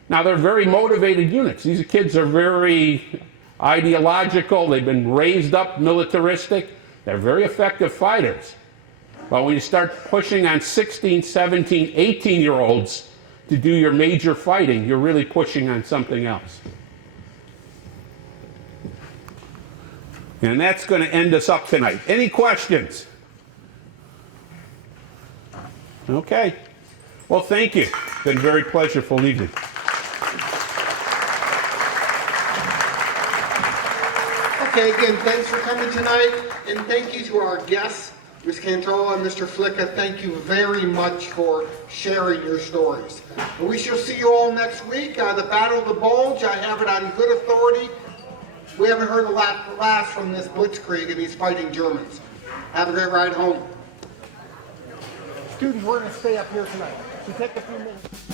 Now, they're very motivated units. These kids are very ideological. They've been raised up militaristic. They're very effective fighters. But when you start pushing on 16, 17, 18-year-olds to do your major fighting, you're really pushing on something else. And that's going to end us up tonight. Any questions? Okay. Well, thank you. It's been a very pleasurable evening. Okay, again, thanks for coming tonight, and thank you to our guests, Ms. Cantola and Mr. Flicka. Thank you very much for sharing your stories. And we shall see you all next week. The Battle of the Bulge, I have it on good authority. We haven't heard a last from this Blitzkrieg, and he's fighting Germans. Have a great ride home. Students, we're going to stay up here tonight. So take a few minutes.